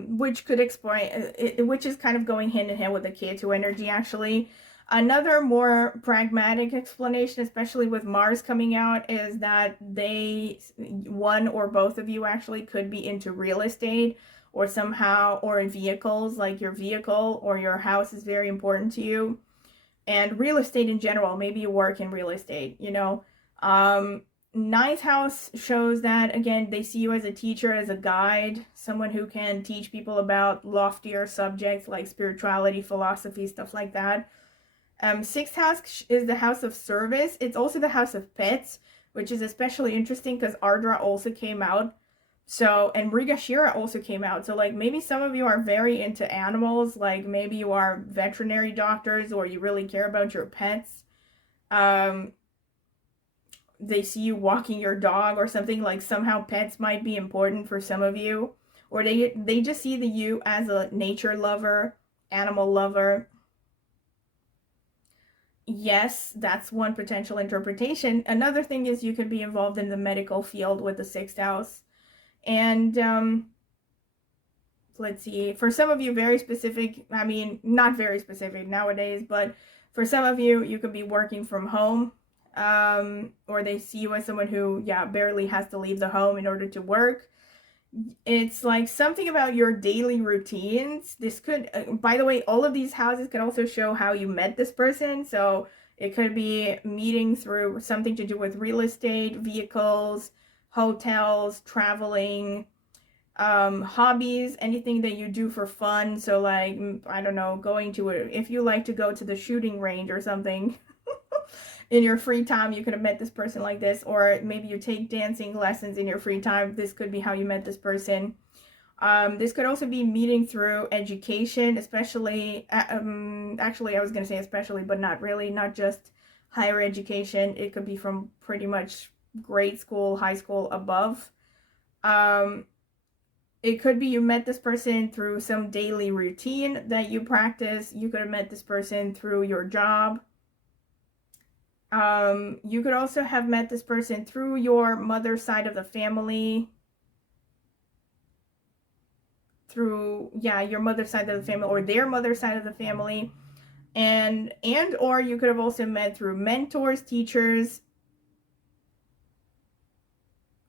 which could explain, which is kind of going hand in hand with the Ketu energy, actually. Another more pragmatic explanation, especially with Mars coming out, is that one or both of you actually could be into real estate or somehow, or in vehicles, like your vehicle or your house is very important to you. And real estate in general, maybe you work in real estate, you know. 9th house shows that, again, they see you as a teacher, as a guide, someone who can teach people about loftier subjects like spirituality, philosophy, stuff like that. 6th house is the house of service. It's also the house of pets, which is especially interesting because Ardra also came out. So, and Mrigashira also came out. So, like, maybe some of you are very into animals. Like, maybe you are veterinary doctors or you really care about your pets. They see you walking your dog or something. Like, somehow pets might be important for some of you. Or they just see you as a nature lover, animal lover. Yes, that's one potential interpretation. Another thing is you could be involved in the medical field with the 6th house. And let's see, for some of you, very specific, I mean, not very specific nowadays, but for some of you, you could be working from home, or they see you as someone who, yeah, barely has to leave the home in order to work. It's like something about your daily routines. This could, by the way, all of these houses can also show how you met this person. So it could be meeting through something to do with real estate, vehicles, hotels, traveling, hobbies, anything that you do for fun. So like, I don't know, going to if you like to go to the shooting range or something in your free time, you could have met this person like this. Or maybe you take dancing lessons in your free time. This could be how you met this person. This could also be meeting through education, especially, actually I was going to say especially, but not really, not just higher education. It could be from pretty much grade school, high school, above. It could be you met this person through some daily routine that you practice. You could have met this person through your job. You could also have met this person through your mother's side of the family. Through, yeah, your mother's side of the family or their mother's side of the family. And or you could have also met through mentors, teachers,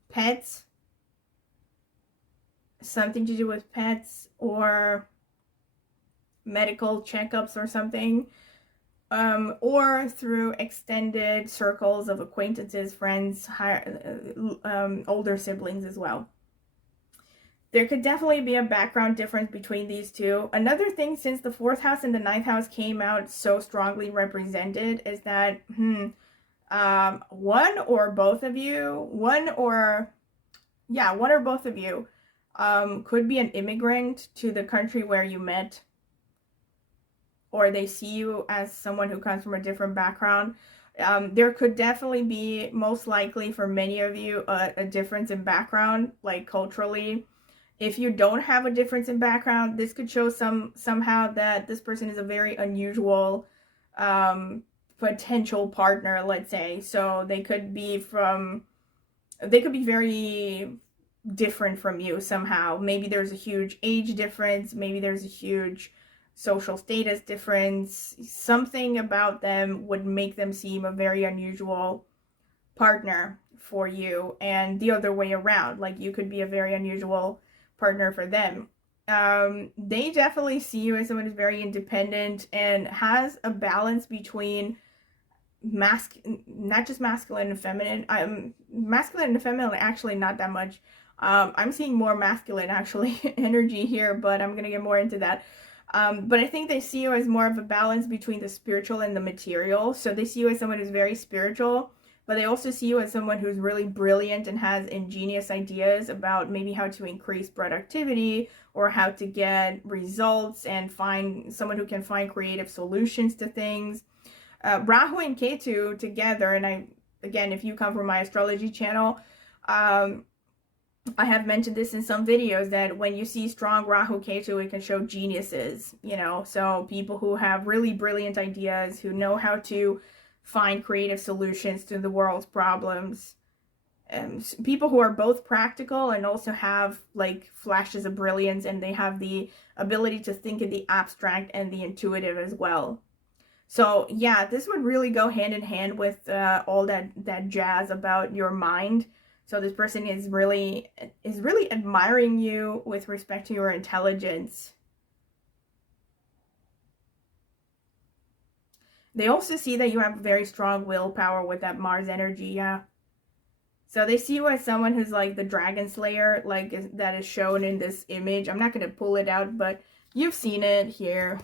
pets. something to do with pets or medical checkups or something, or through extended circles of acquaintances, friends, older siblings as well. There could definitely be a background difference between these two. Another thing, since the 4th house and the 9th house came out so strongly represented, is that one or both of you could be an immigrant to the country where you met, or they see you as someone who comes from a different background. There could definitely be, most likely for many of you, a difference in background, like culturally. If you don't have a difference in background, this could show somehow that this person is a very unusual potential partner, let's say. So they could be very different from you somehow. Maybe there's a huge age difference, maybe there's a huge social status difference. Something about them would make them seem a very unusual partner for you, and the other way around, like you could be a very unusual partner for them. They definitely see you as someone who's very independent and has a balance between not just masculine and feminine. Masculine and feminine, actually not that much. I'm seeing more masculine actually energy here, but I'm gonna get more into that. But I think they see you as more of a balance between the spiritual and the material. So they see you as someone who's very spiritual, but they also see you as someone who's really brilliant and has ingenious ideas about maybe how to increase productivity or how to get results, and find someone who can find creative solutions to things. Rahu and Ketu together, and again, if you come from my astrology channel, I have mentioned this in some videos, that when you see strong Rahu Ketu, it can show geniuses, so people who have really brilliant ideas, who know how to find creative solutions to the world's problems. People who are both practical and also have like flashes of brilliance, and they have the ability to think in the abstract and the intuitive as well. So yeah, this would really go hand in hand with all that jazz about your mind. So this person is really admiring you with respect to your intelligence. They also see that you have very strong willpower with that Mars energy, yeah. So they see you as someone who's like the dragon slayer, like that is shown in this image. I'm not going to pull it out, but you've seen it here.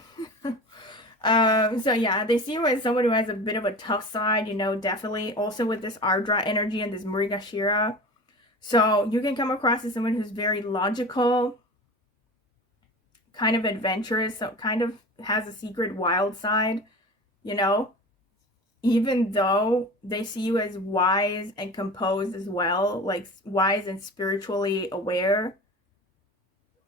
So yeah, they see you as someone who has a bit of a tough side, definitely. Also with this Ardra energy and this Mrigashira. So you can come across as someone who's very logical, kind of adventurous, so kind of has a secret wild side, even though they see you as wise and composed as well, like wise and spiritually aware.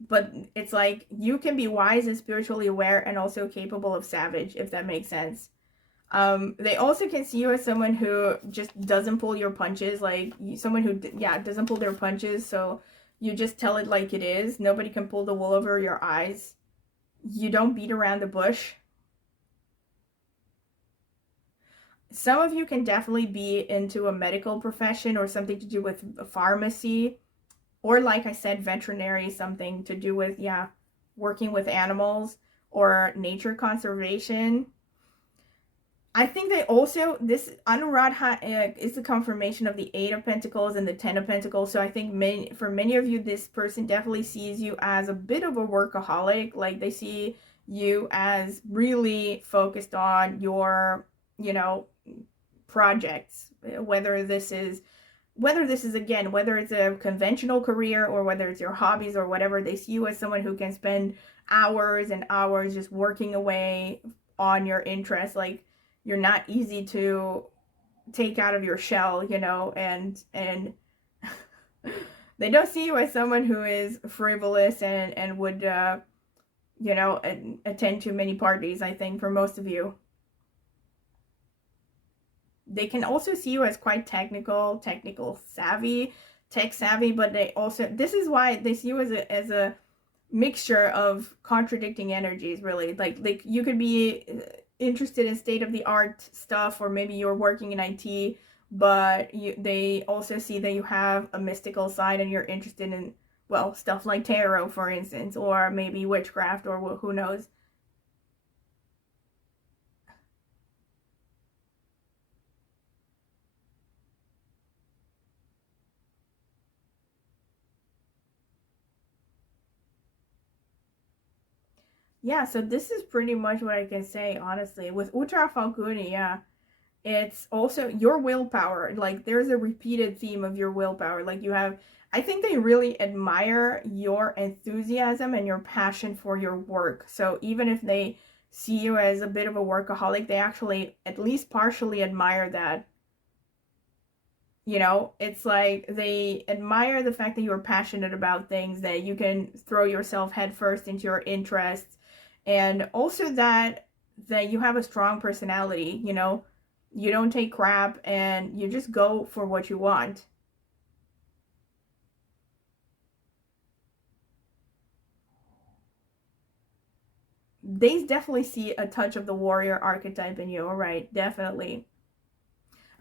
But it's like you can be wise and spiritually aware and also capable of savage, if that makes sense. They also can see you as someone who just doesn't pull your punches, like someone who, doesn't pull their punches. So you just tell it like it is. Nobody can pull the wool over your eyes. You don't beat around the bush. Some of you can definitely be into a medical profession or something to do with pharmacy, or like I said, veterinary, something to do with, working with animals or nature conservation. I think they also, this Anuradha is the confirmation of the 8 of Pentacles and the 10 of Pentacles. So I think for many of you, this person definitely sees you as a bit of a workaholic. Like they see you as really focused on your, projects, whether this is again, whether it's a conventional career or whether it's your hobbies or whatever. They see you as someone who can spend hours and hours just working away on your interests. Like you're not easy to take out of your shell, and they don't see you as someone who is frivolous and would attend too many parties. I think for most of you, they can also see you as quite technical savvy, tech savvy, but they also, this is why they see you as a mixture of contradicting energies, really. Like you could be interested in state-of-the-art stuff, or maybe you're working in IT, but they also see that you have a mystical side and you're interested in well, stuff like tarot, for instance, or maybe witchcraft, or who knows. Yeah, so this is pretty much what I can say, honestly. With Ultra Falcone, yeah, it's also your willpower. Like, there's a repeated theme of your willpower. Like, you have, I think they really admire your enthusiasm and your passion for your work. So even if they see you as a bit of a workaholic, they actually at least partially admire that. You know, it's like they admire the fact that you're passionate about things, that you can throw yourself headfirst into your interests, and also that you have a strong personality, you know. You don't take crap and you just go for what you want. They definitely see a touch of the warrior archetype in you. All right, definitely.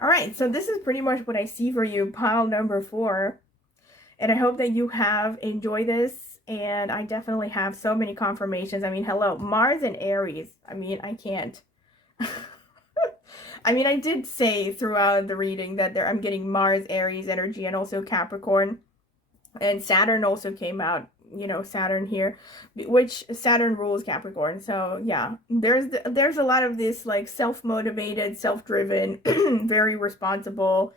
All right, so this is pretty much what I see for you, pile number 4. And I hope that you have enjoyed this. And I definitely have so many confirmations. I mean, hello, Mars and Aries. I mean, I can't. I mean, I did say throughout the reading that I'm getting Mars, Aries energy, and also Capricorn. And Saturn also came out, you know, Saturn here, which Saturn rules Capricorn. So yeah, there's a lot of this like self-motivated, self-driven, very responsible,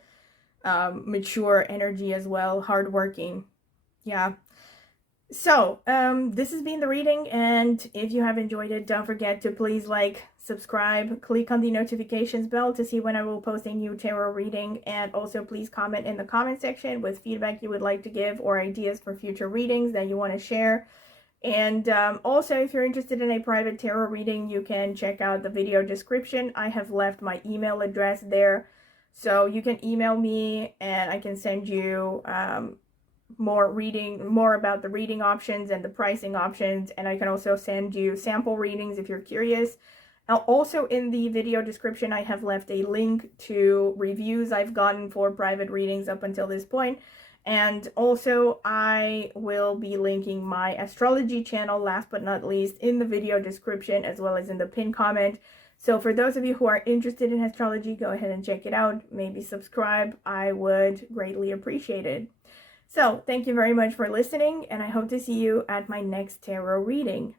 mature energy as well, hardworking. Yeah. So, this has been the reading, and if you have enjoyed it, don't forget to please like, subscribe, click on the notifications bell to see when I will post a new tarot reading, and also please comment in the comment section with feedback you would like to give or ideas for future readings that you want to share. And also, if you're interested in a private tarot reading, you can check out the video description. I have left my email address there, so you can email me and I can send you more about the reading options and the pricing options, and I can also send you sample readings if you're curious. Also in the video description, I have left a link to reviews I've gotten for private readings up until this point. And also I will be linking my astrology channel, last but not least, in the video description as well as in the pinned comment. So for those of you who are interested in astrology, go ahead and check it out. Maybe subscribe. I would greatly appreciate it. So, thank you very much for listening, and I hope to see you at my next tarot reading.